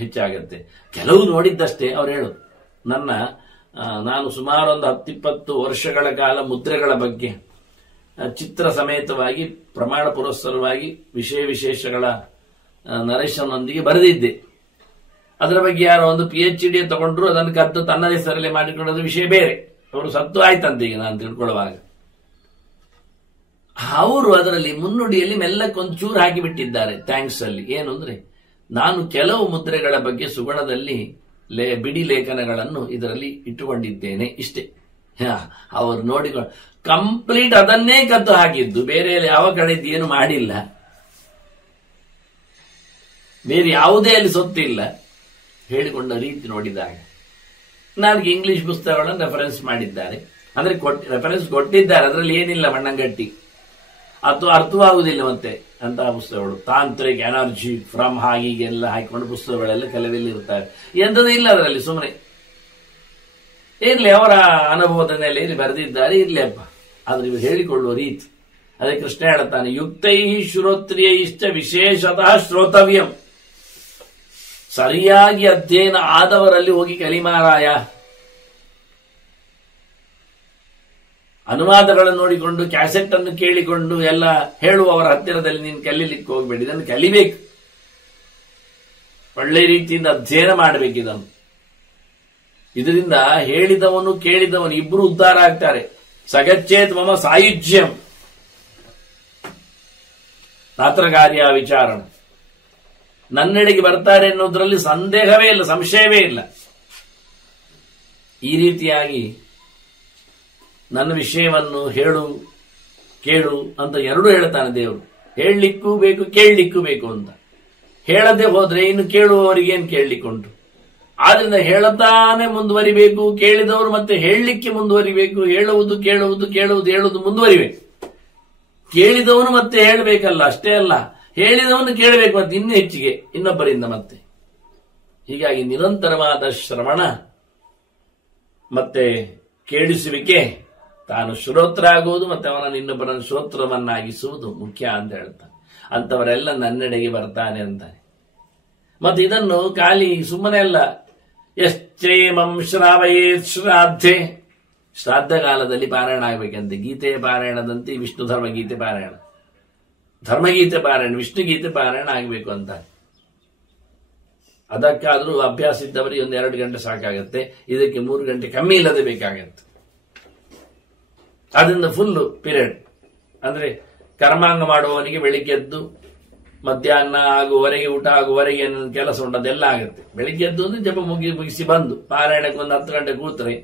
ಹೆಚ್ಚಾಗತ್ತೆ. ಕೆಲವು ನೋಡಿದ್ದಷ್ಟೇ ಅವ್ರು ಹೇಳುದು. ನಾನು ಸುಮಾರು ಒಂದು 10-20 ವರ್ಷಗಳ ಕಾಲ ಮುದ್ರೆಗಳ ಬಗ್ಗೆ ಚಿತ್ರ ಸಮೇತವಾಗಿ, ಪ್ರಮಾಣ ಪುರಸ್ಸರವಾಗಿ, ವಿಶೇಷಗಳ ನರೇಶನೊಂದಿಗೆ ಬರೆದಿದ್ದೆ. ಅದರ ಬಗ್ಗೆ ಯಾರೋ ಒಂದು PhD ತಗೊಂಡ್ರು, ಅದನ್ನು ಕದ್ದು ತನ್ನ ಹೆಸರಲ್ಲೇ ಮಾಡಿಕೊಳ್ಳೋದು ವಿಷಯ ಬೇರೆ. ಅವರು ಸತ್ತು ಆಯ್ತಂತೆ ಈಗ ನಾನು ತಿಳ್ಕೊಳ್ಳುವಾಗ. ಅವರು ಅದರಲ್ಲಿ ಮುನ್ನುಡಿಯಲ್ಲಿ ಮೆಲ್ಲಕ್ಕೊಂಚೂರು ಹಾಕಿಬಿಟ್ಟಿದ್ದಾರೆ ಥ್ಯಾಂಕ್ಸ್ ಅಲ್ಲಿ. ಏನು ಅಂದ್ರೆ, ನಾನು ಕೆಲವು ಮುದ್ರೆಗಳ ಬಗ್ಗೆ ಸುಗುಣದಲ್ಲಿ ಬಿಡಿ ಲೇಖನಗಳನ್ನು ಇದರಲ್ಲಿ ಇಟ್ಟುಕೊಂಡಿದ್ದೇನೆ, ಇಷ್ಟೇ. ಅವರು ನೋಡಿಕೊಂಡು ಕಂಪ್ಲೀಟ್ ಅದನ್ನೇ ಕದ್ದು ಹಾಕಿದ್ದು, ಬೇರೆ ಯಾವ ಕಡೆದು ಏನು ಮಾಡಿಲ್ಲ, ಬೇರೆ ಯಾವುದೇ ಅಲ್ಲಿ ಸೊತ್ತಿಲ್ಲ. ಹೇಳಿಕೊಂಡ ರೀತಿ ನೋಡಿದಾಗ ನನಗೆ ಇಂಗ್ಲಿಷ್ ಪುಸ್ತಕಗಳನ್ನು ರೆಫರೆನ್ಸ್ ಮಾಡಿದ್ದಾರೆ, ಅಂದ್ರೆ ರೆಫರೆನ್ಸ್ ಕೊಟ್ಟಿದ್ದಾರೆ, ಅದರಲ್ಲಿ ಏನಿಲ್ಲ ಮಣ್ಣಂಗಟ್ಟಿ, ಅಥವಾ ಅರ್ಥವಾಗುವುದಿಲ್ಲ ಮತ್ತೆ ಅಂತಹ ಪುಸ್ತಕಗಳು. ತಾಂತ್ರಿಕ್ ಎನರ್ಜಿ ಫ್ರಮ್ ಹೀಗೆಲ್ಲ ಹಾಕಿಕೊಂಡು ಪುಸ್ತಕಗಳೆಲ್ಲ ಕೆಲವೆಲ್ಲ ಇರ್ತಾರೆ. ಎಂಥದ್ದು ಇಲ್ಲ ಅದರಲ್ಲಿ, ಸುಮ್ಮನೆ ಇರ್ಲಿ, ಅವರ ಅನುಭವದ ನೆಲೆಯಲ್ಲಿ ಬರೆದಿದ್ದಾರೆ, ಇರ್ಲಿ ಅಪ್ಪ. ಆದ್ರೆ ಇವರು ಹೇಳಿಕೊಳ್ಳುವ ರೀತಿ, ಅದೇ ಕೃಷ್ಣ ಹೇಳ್ತಾನೆ, ಯುಕ್ತೈ ಶ್ರೋತ್ರಿಯೈಶ್ಚ ವಿಶೇಷತಃ ಶ್ರೋತವ್ಯಂ. ಸರಿಯಾಗಿ ಅಧ್ಯಯನ ಆದವರಲ್ಲಿ ಹೋಗಿ ಕಲಿಮಾರಾಯ, ಅನುವಾದಗಳನ್ನು ನೋಡಿಕೊಂಡು ಕ್ಯಾಸೆಟ್ ಅನ್ನು ಕೇಳಿಕೊಂಡು ಎಲ್ಲ ಹೇಳುವವರ ಹತ್ತಿರದಲ್ಲಿ ನೀನು ಕಲೀಲಿಕ್ಕೆ ಹೋಗಬೇಡಿ. ಇದನ್ನು ಕಲಿಬೇಕು, ಒಳ್ಳೆ ರೀತಿಯಿಂದ ಅಧ್ಯಯನ ಮಾಡಬೇಕು ಇದನ್ನು. ಇದರಿಂದ ಹೇಳಿದವನು ಕೇಳಿದವನು ಇಬ್ಬರು ಉದ್ಧಾರ ಆಗ್ತಾರೆ. ಸಗಚ್ಚೇತ್ ಮಮ ಸಾಯುಜ್ಯಂ ನಾತ್ರಕಾರ್ಯ ವಿಚಾರಣ. ನನ್ನೆಡೆಗೆ ಬರ್ತಾರೆ ಅನ್ನೋದ್ರಲ್ಲಿ ಸಂದೇಹವೇ ಇಲ್ಲ, ಸಂಶಯವೇ ಇಲ್ಲ. ಈ ರೀತಿಯಾಗಿ ನನ್ನ ವಿಷಯವನ್ನು ಹೇಳು ಕೇಳು ಅಂತ ಎರಡೂ ಹೇಳ್ತಾನೆ ದೇವರು. ಹೇಳಲಿಕ್ಕೂ ಬೇಕು, ಕೇಳಲಿಕ್ಕೂ ಬೇಕು ಅಂತ. ಹೇಳದೆ ಹೋದ್ರೆ ಇನ್ನು ಕೇಳುವವರಿಗೇನು ಕೇಳಲಿಕ್ಕುಂಟು. ಆದ್ರಿಂದ ಹೇಳುತ್ತಾನೆ ಮುಂದುವರಿಬೇಕು, ಕೇಳಿದವರು ಮತ್ತೆ ಹೇಳಲಿಕ್ಕೆ ಮುಂದುವರಿಬೇಕು. ಹೇಳುವುದು ಕೇಳುವುದು ಕೇಳುವುದು ಹೇಳುವುದು ಮುಂದುವರಿಬೇಕು. ಕೇಳಿದವನು ಮತ್ತೆ ಹೇಳಬೇಕಲ್ಲ, ಅಷ್ಟೇ ಅಲ್ಲ, ಹೇಳಿದವನು ಕೇಳಬೇಕು ಮತ್ತೆ ಇನ್ನೂ ಹೆಚ್ಚಿಗೆ ಇನ್ನೊಬ್ಬರಿಂದ ಮತ್ತೆ. ಹೀಗಾಗಿ ನಿರಂತರವಾದ ಶ್ರವಣ ಮತ್ತೆ ಕೇಳಿಸುವಿಕೆ, ತಾನು ಶ್ರೋತ್ರ ಆಗುವುದು ಮತ್ತೆ ಅವನನ್ನು ಇನ್ನೊಬ್ಬರನ್ನು ಶ್ರೋತ್ರವನ್ನಾಗಿಸುವುದು ಮುಖ್ಯ ಅಂತ ಹೇಳ್ತಾನೆ. ಅಂತವರೆಲ್ಲ ನನ್ನೆಡೆಗೆ ಬರ್ತಾನೆ ಅಂತಾನೆ. ಮತ್ತೆ ಇದನ್ನು ಖಾಲಿ ಸುಮ್ಮನೆ ಅಲ್ಲ, ಯಶ್ಚೈಮಂ ಶ್ರಾವಯೇತ್ ಶ್ರಾದ್ಧೆ, ಶ್ರಾದ್ದ ಕಾಲದಲ್ಲಿ ಪಾರಾಯಣ ಆಗಬೇಕಂತೆ. ಗೀತೆಯ ಪಾರಾಯಣದಂತೆ ವಿಷ್ಣು ಧರ್ಮಗೀತೆ ಪಾರಾಯಣ, ಧರ್ಮಗೀತೆ ಪಾರಾಯಣ, ವಿಷ್ಣುಗೀತೆ ಪಾರಾಯಣ ಆಗಬೇಕು ಅಂತ. ಅದಕ್ಕಾದ್ರೂ ಅಭ್ಯಾಸ ಇದ್ದವರಿಗೆ 1-2 ಗಂಟೆ ಸಾಕಾಗತ್ತೆ, ಇದಕ್ಕೆ 3 ಗಂಟೆ ಕಮ್ಮಿ ಇಲ್ಲದೆ ಬೇಕಾಗತ್ತೆ. ಅದರಿಂದ ಫುಲ್ ಪೀರಿಯಡ್ ಅಂದ್ರೆ ಕರ್ಮಾಂಗ ಮಾಡುವವನಿಗೆ ಬೆಳಿಗ್ಗೆದ್ದು ಮಧ್ಯಾಹ್ನ ಆಗುವವರೆಗೆ, ಊಟ ಆಗುವವರೆಗೆ ಏನು ಕೆಲಸ ಉಂಟು ಅದೆಲ್ಲ ಆಗುತ್ತೆ. ಬೆಳಿಗ್ಗೆದ್ದು ಅಂದ್ರೆ ಜಪ ಮುಗಿಸಿ ಬಂದು ಪಾರಾಯಣಕ್ಕೆ 10 ಗಂಟೆ ಕೂತ್ರೆ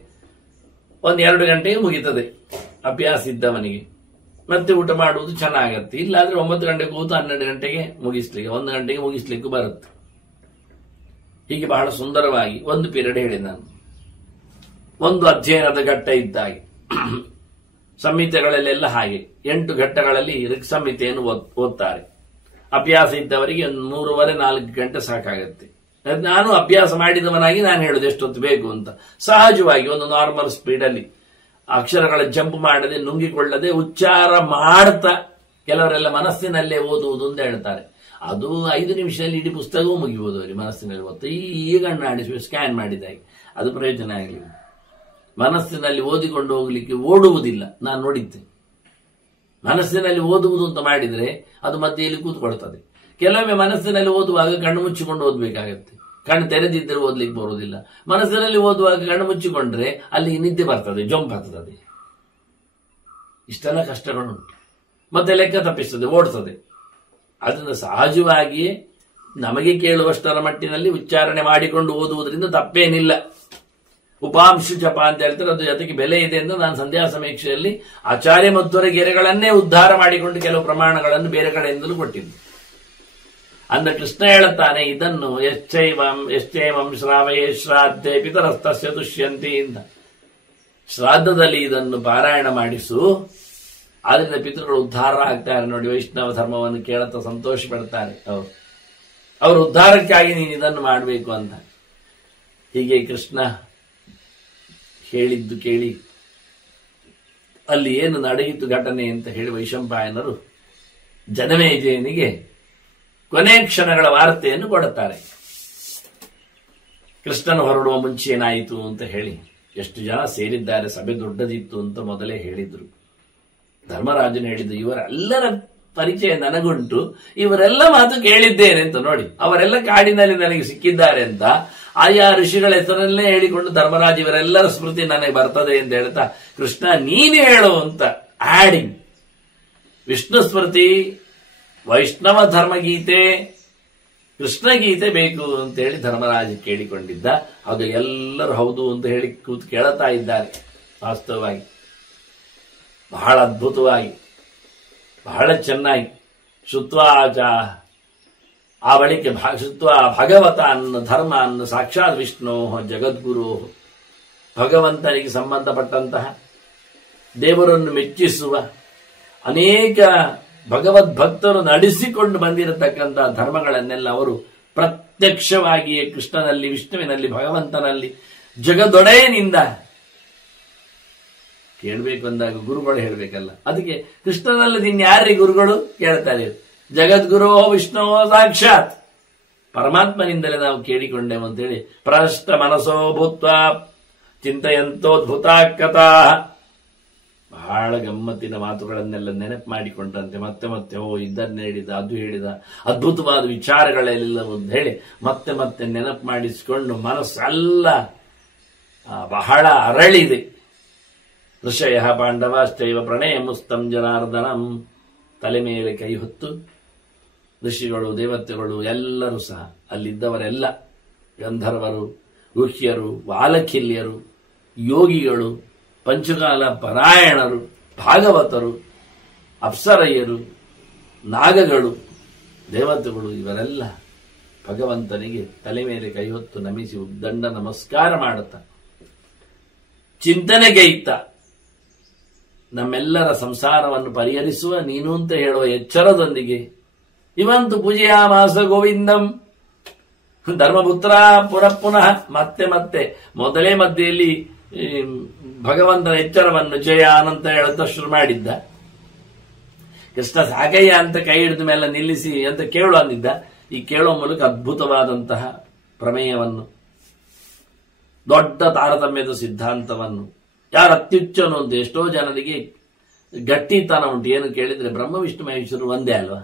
1-2 ಗಂಟೆಗೆ ಮುಗೀತದೆ ಅಭ್ಯಾಸ ಇದ್ದವನಿಗೆ. ಮತ್ತೆ ಊಟ ಮಾಡುವುದು ಚೆನ್ನಾಗತ್ತೆ. ಇಲ್ಲಾದ್ರೆ 9 ಗಂಟೆಗೆ ಕೂತು 12 ಗಂಟೆಗೆ ಮುಗಿಸ್ಲಿಕ್ಕೆ, 1 ಗಂಟೆಗೆ ಮುಗಿಸ್ಲಿಕ್ಕೂ ಬರುತ್ತೆ. ಹೀಗೆ ಬಹಳ ಸುಂದರವಾಗಿ ಒಂದು ಪೀರಿಯಡ್ ಹೇಳಿದೆ ನಾನು. ಒಂದು ಅಧ್ಯಯನದ ಘಟ್ಟ ಇದ್ದಾಗೆ ಸಂಹಿತೆಗಳಲ್ಲೆಲ್ಲ ಹಾಗೆ 8 ಘಟ್ಟಗಳಲ್ಲಿ ಋಕ್ ಸಂಹಿತೆಯನ್ನು ಓದ್ತಾರೆ. ಅಭ್ಯಾಸ ಇದ್ದವರಿಗೆ 3:30-4 ಗಂಟೆ ಸಾಕಾಗತ್ತೆ. ನಾನು ಅಭ್ಯಾಸ ಮಾಡಿದವನಾಗಿ ನಾನು ಹೇಳುದು ಎಷ್ಟೊತ್ತು ಬೇಕು ಅಂತ. ಸಹಜವಾಗಿ ಒಂದು ನಾರ್ಮಲ್ ಸ್ಪೀಡಲ್ಲಿ ಅಕ್ಷರಗಳ ಜಂಪ್ ಮಾಡದೆ, ನುಂಗಿಕೊಳ್ಳದೆ, ಉಚ್ಚಾರ ಮಾಡ್ತಾ, ಕೆಲವರೆಲ್ಲ ಮನಸ್ಸಿನಲ್ಲೇ ಓದುವುದು ಅಂತ ಹೇಳ್ತಾರೆ. ಅದು 5 ನಿಮಿಷದಲ್ಲಿ ಇಡೀ ಪುಸ್ತಕವೂ ಮುಗಿಬಹುದು ಅವರಿಗೆ ಮನಸ್ಸಿನಲ್ಲಿ ಓದ್ತಾ. ಈಗ ಆಡಿಸಿ ಸ್ಕ್ಯಾನ್ ಮಾಡಿದಾಗೆ ಅದು ಪ್ರಯೋಜನ ಆಗಲಿಲ್ಲ. ಮನಸ್ಸಿನಲ್ಲಿ ಓದಿಕೊಂಡು ಹೋಗ್ಲಿಕ್ಕೆ ಓಡುವುದಿಲ್ಲ. ನಾನು ನೋಡಿದ್ದೆ, ಮನಸ್ಸಿನಲ್ಲಿ ಓದುವುದು ಅಂತ ಮಾಡಿದ್ರೆ ಅದು ಮಧ್ಯೆಯಲ್ಲಿ ಕೂತ್ಕೊಳ್ತದೆ. ಕೆಲವೊಮ್ಮೆ ಮನಸ್ಸಿನಲ್ಲಿ ಓದುವಾಗ ಕಣ್ಣು ಮುಚ್ಚಿಕೊಂಡು ಓದಬೇಕಾಗತ್ತೆ. ಕಣ್ಣು ತೆರೆದಿದ್ದರೆ ಓದ್ಲಿಕ್ಕೆ ಬರುವುದಿಲ್ಲ. ಮನಸ್ಸಿನಲ್ಲಿ ಓದುವಾಗ ಕಣ್ಣು ಮುಚ್ಚಿಕೊಂಡ್ರೆ ಅಲ್ಲಿ ನಿದ್ದೆ ಬರ್ತದೆ, ಜಂಪ್ ಆಗ್ತದೆ. ಇಷ್ಟೆಲ್ಲ ಕಷ್ಟಗಳುಂಟು. ಮತ್ತೆ ಲೆಕ್ಕ ತಪ್ಪಿಸ್ತದೆ, ಓಡ್ತದೆ. ಅದರಿಂದ ಸಹಜವಾಗಿಯೇ ನಮಗೆ ಕೇಳುವಷ್ಟರ ಮಟ್ಟಿನಲ್ಲಿ ಉಚ್ಚಾರಣೆ ಮಾಡಿಕೊಂಡು ಓದುವುದರಿಂದ ತಪ್ಪೇನಿಲ್ಲ. ಉಪಾಂಶ ಜಪ ಅಂತ ಹೇಳ್ತಾರೆ, ಅದು ಜೊತೆಗೆ ಬೆಲೆ ಇದೆ ಎಂದು ನಾನು ಸಂಧ್ಯಾ ಸಮೀಕ್ಷೆಯಲ್ಲಿ ಆಚಾರ್ಯ ಮಧ್ವರ ಗೆರೆಗಳನ್ನೇ ಉದ್ಧಾರ ಮಾಡಿಕೊಂಡು ಕೆಲವು ಪ್ರಮಾಣಗಳನ್ನು ಬೇರೆ ಕಡೆಯಿಂದಲೂ ಕೊಟ್ಟಿದ್ದು. ಅಂದ ಕೃಷ್ಣ ಹೇಳುತ್ತಾನೆ ಇದನ್ನು ಯಶ್ಚೈವಂ ಶ್ರಾವಯೇ ಶ್ರಾದ್ಧೆ ಪಿತರಸ್ತಸ್ಯ ತುಷ್ಯಂತಿ ಅಂತ. ಶ್ರಾದ್ದದಲ್ಲಿ ಇದನ್ನು ಪಾರಾಯಣ ಮಾಡಿಸು, ಆದ್ರಿಂದ ಪಿತೃಗಳು ಉದ್ಧಾರ ಆಗ್ತಾರೆ. ನೋಡಿ, ವೈಷ್ಣವ ಧರ್ಮವನ್ನು ಕೇಳುತ್ತಾ ಸಂತೋಷ ಪಡ್ತಾರೆ ಅವರು ಉದ್ಧಾರಕ್ಕಾಗಿ ನೀನು ಇದನ್ನು ಮಾಡಬೇಕು ಅಂತ. ಹೀಗೆ ಕೃಷ್ಣ ಹೇಳಿದ್ದು ಕೇಳಿ ಅಲ್ಲಿ ಏನು ನಡೆಯಿತು ಘಟನೆ ಅಂತ ಹೇಳಿ ವೈಶಂಪಾಯನರು ಜನಮೇಜಯನಿಗೆ ಕೊನೆ ಕ್ಷಣಗಳ ವಾರ್ತೆಯನ್ನು ಕೊಡುತ್ತಾರೆ. ಕೃಷ್ಣನು ಹೊರಡುವ ಮುಂಚೆ ಏನಾಯಿತು ಅಂತ ಹೇಳಿ. ಎಷ್ಟು ಜನ ಸೇರಿದ್ದಾರೆ, ಸಭೆ ದೊಡ್ಡದಿತ್ತು ಅಂತ ಮೊದಲೇ ಹೇಳಿದ್ರು. ಧರ್ಮರಾಜನು ಹೇಳಿದ್ದು, ಇವರೆಲ್ಲರ ಪರಿಚಯ ನನಗುಂಟು, ಇವರೆಲ್ಲ ಮಾತು ಕೇಳಿದ್ದೇನೆ ಅಂತ. ನೋಡಿ, ಅವರೆಲ್ಲ ಕಾಡಿನಲ್ಲಿ ನನಗೆ ಸಿಕ್ಕಿದ್ದಾರೆ ಅಂತ ಆಯಾ ಋಷಿಗಳ ಹೆಸರನ್ನೇ ಹೇಳಿಕೊಂಡು ಧರ್ಮರಾಜ ಇವರೆಲ್ಲರ ಸ್ಮೃತಿ ನನಗೆ ಬರ್ತದೆ ಅಂತ ಹೇಳ್ತಾ, ಕೃಷ್ಣ ನೀನೇ ಹೇಳು ಅಂತ ಆಡಿಂಗ್ ವಿಷ್ಣು ಸ್ಮೃತಿ, ವೈಷ್ಣವ ಧರ್ಮಗೀತೆ, ಕೃಷ್ಣಗೀತೆ ಬೇಕು ಅಂತ ಹೇಳಿ ಧರ್ಮರಾಜ ಕೇಳಿಕೊಂಡಿದ್ದ. ಆಗ ಎಲ್ಲರೂ ಹೌದು ಅಂತ ಹೇಳಿ ಕೂತು ಕೇಳುತ್ತಾ ಇದ್ದಾರೆ. ವಾಸ್ತವವಾಗಿ ಬಹಳ ಅದ್ಭುತವಾಗಿ, ಬಹಳ ಚೆನ್ನಾಗಿ ಶುತ್ವಾಚ ಆ ಬಳಿಕೆ ಶುತ್ವ ಭಗವತ ಅನ್ನ ಧರ್ಮ ಅನ್ನ ಸಾಕ್ಷಾತ್ ವಿಷ್ಣು ಜಗದ್ಗುರು, ಭಗವಂತನಿಗೆ ಸಂಬಂಧಪಟ್ಟಂತಹ ದೇವರನ್ನು ಮೆಚ್ಚಿಸುವ ಅನೇಕ ಭಗವದ್ಭಕ್ತರು ನಡೆಸಿಕೊಂಡು ಬಂದಿರತಕ್ಕಂತಹ ಧರ್ಮಗಳನ್ನೆಲ್ಲ ಅವರು ಪ್ರತ್ಯಕ್ಷವಾಗಿಯೇ ಕೃಷ್ಣನಲ್ಲಿ, ವಿಷ್ಣುವಿನಲ್ಲಿ, ಭಗವಂತನಲ್ಲಿ, ಜಗದೊಡೆಯನಿಂದ ಕೇಳಬೇಕು ಅಂದಾಗ ಗುರುಗಳು ಹೇಳಬೇಕಲ್ಲ. ಅದಕ್ಕೆ ಕೃಷ್ಣನಲ್ಲಿ ಇನ್ಯಾರೇ ಗುರುಗಳು ಕೇಳ್ತಾರೆ. ಜಗದ್ಗುರು ವಿಷ್ಣು ಸಾಕ್ಷಾತ್ ಪರಮಾತ್ಮನಿಂದಲೇ ನಾವು ಕೇಳಿಕೊಂಡೆವು ಅಂತೇಳಿ ಪ್ರಷ್ಟ ಮನಸೋ ಭೂತ್ವ ಚಿಂತೆಯಂತೋದ್ಭುತ ಕಥಾ. ಬಹಳ ಬಹಳ ಗಮ್ಮತ್ತಿನ ಮಾತುಗಳನ್ನೆಲ್ಲ ನೆನಪು ಮಾಡಿಕೊಂಡಂತೆ ಮತ್ತೆ ಮತ್ತೆ ಇದನ್ನು ಹೇಳಿದ, ಅದು ಹೇಳಿದ, ಅದ್ಭುತವಾದ ವಿಚಾರಗಳೆಲ್ಲ ಅಂತ ಹೇಳಿ ಮತ್ತೆ ಮತ್ತೆ ನೆನಪು ಮಾಡಿಸಿಕೊಂಡು ಮನಸ್ಸೆಲ್ಲ ಬಹಳ ಅರಳಿದೆ. ಋಷಯ ಪಾಂಡವಾಶ್ಚೈವ ಪ್ರಣಯ ಮುಸ್ತಂ ಜನಾರ್ದನಂ. ತಲೆ ಮೇಲೆ ಕೈ ಹೊತ್ತು ಋಷಿಗಳು, ದೇವತೆಗಳು ಎಲ್ಲರೂ ಸಹ, ಅಲ್ಲಿದ್ದವರೆಲ್ಲ ಗಂಧರ್ವರು, ಗುಹ್ಯರು, ವಾಲಖಿಲ್ಯರು, ಯೋಗಿಗಳು, ಪಂಚಕಾಲ ಪರಾಯಣರು, ಭಾಗವತರು, ಅಪ್ಸರಯ್ಯರು, ನಾಗಗಳು, ದೇವತೆಗಳು ಇವರೆಲ್ಲ ಭಗವಂತನಿಗೆ ತಲೆ ಮೇಲೆ ಕೈ ಹೊತ್ತು ನಮಿಸಿ ಉದ್ದಂಡ ನಮಸ್ಕಾರ ಮಾಡುತ್ತ ಚಿಂತನೆಗೈತ ನಮ್ಮೆಲ್ಲರ ಸಂಸಾರವನ್ನು ಪರಿಹರಿಸುವ ನೀನು ಅಂತ ಹೇಳುವ ಎಚ್ಚರದೊಂದಿಗೆ ಇವಂತು ಪೂಜೆಯ ಮಾಸ ಗೋವಿಂದಂ ಧರ್ಮಪುತ್ರ ಪುನಃ ಮತ್ತೆ ಮತ್ತೆ ಮೊದಲೇ ಮಧ್ಯೆಯಲ್ಲಿ ಭಗವಂತನ ಎಚ್ಚರವನ್ನು ಜಯ ಅನಂತ ಹೇಳುತ್ತಾ ಶುರು ಮಾಡಿದ್ದ. ಕೃಷ್ಣ ಸಾಕಯ್ಯ ಅಂತ ಕೈ ಹಿಡಿದ ಮೇಲೆ ನಿಲ್ಲಿಸಿ ಅಂತ ಕೇಳು ಅಂದಿದ್ದ. ಈ ಕೇಳುವ ಮೂಲಕ ಅದ್ಭುತವಾದಂತಹ ಪ್ರಮೇಯವನ್ನು, ದೊಡ್ಡ ತಾರತಮ್ಯದ ಸಿದ್ಧಾಂತವನ್ನು, ಯಾರು ಅತ್ಯುಚ್ಚನು ಅಂತ ಎಷ್ಟೋ ಜನರಿಗೆ ಗಟ್ಟಿತನ ಉಂಟು. ಏನು ಕೇಳಿದ್ರೆ ಬ್ರಹ್ಮ ವಿಷ್ಣು ಮಹೇಶ್ವರು ಒಂದೇ ಅಲ್ವಾ,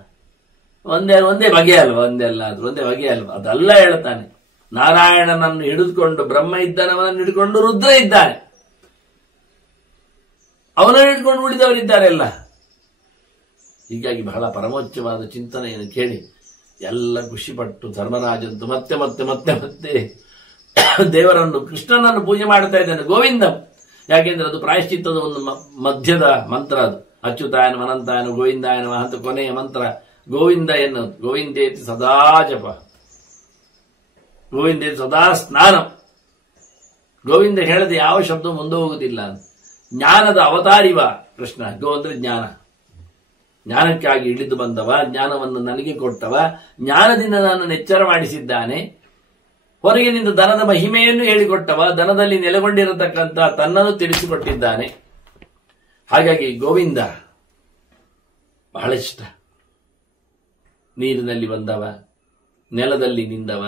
ಒಂದೇ ಬಗೆ ಅಲ್ವಾ, ಒಂದೇ ಬಗೆ ಅಲ್ವಾ, ಅದೆಲ್ಲ ಹೇಳ್ತಾನೆ. ನಾರಾಯಣನನ್ನು ಹಿಡಿದುಕೊಂಡು ಬ್ರಹ್ಮ ಇದ್ದಾನೆ, ಅವನನ್ನು ಹಿಡ್ಕೊಂಡು ರುದ್ರ ಇದ್ದಾನೆ, ಅವನನ್ನು ಹಿಡ್ಕೊಂಡು ಉಳಿದವರಿದ್ದಾರೆ ಎಲ್ಲ. ಹೀಗಾಗಿ ಬಹಳ ಪರಮೋಚ್ಚವಾದ ಚಿಂತನೆಯನ್ನು ಕೇಳಿ ಎಲ್ಲ ಖುಷಿಪಟ್ಟು ಧರ್ಮರಾಜಂತು ಮತ್ತೆ ಮತ್ತೆ ಮತ್ತೆ ಮತ್ತೆ ದೇವರನ್ನು, ಕೃಷ್ಣನನ್ನು ಪೂಜೆ ಮಾಡ್ತಾ ಇದ್ದಾನೆ. ಗೋವಿಂದಂ, ಯಾಕೆಂದ್ರೆ ಅದು ಪ್ರಾಯಶ್ಚಿತ್ತದ ಒಂದು ಮಧ್ಯದ ಮಂತ್ರ. ಅದು ಅಚ್ಯುತಾಯನ ಅನಂತಾಯನ ಗೋವಿಂದಾಯನ ಅಂತ ಕೊನೆಯ ಮಂತ್ರ ಗೋವಿಂದ ಎನ್ನುವುದು. ಗೋವಿಂದೇತಿ ಸದಾ ಜಪ, ಗೋವಿಂದೇತಿ ಸದಾ ಸ್ನಾನ. ಗೋವಿಂದ ಹೇಳದೆ ಯಾವ ಶಬ್ದ ಮುಂದೆ ಹೋಗುವುದಿಲ್ಲ. ಜ್ಞಾನದ ಅವತಾರಿವ ಕೃಷ್ಣ. ಗೋ ಅಂದ್ರೆ ಜ್ಞಾನ, ಜ್ಞಾನಕ್ಕಾಗಿ ಇಳಿದು ಬಂದವ, ಜ್ಞಾನವನ್ನು ನನಗೆ ಕೊಟ್ಟವ, ಜ್ಞಾನದಿಂದ ನಾನು ಎಚ್ಚರ ಮಾಡಿಸಿದ್ದಾನೆ. ಹೊರಗಿನಿಂದ ದನದ ಮಹಿಮೆಯನ್ನು ಹೇಳಿಕೊಟ್ಟವ, ದನದಲ್ಲಿ ನೆಲೆಗೊಂಡಿರತಕ್ಕಂಥ ತನ್ನನ್ನು ತಿಳಿಸಿಕೊಟ್ಟಿದ್ದಾನೆ. ಹಾಗಾಗಿ ಗೋವಿಂದ ಬಹಳ ಇಷ್ಟ. ನೀರಿನಲ್ಲಿ ಬಂದವ, ನೆಲದಲ್ಲಿ ನಿಂದವ,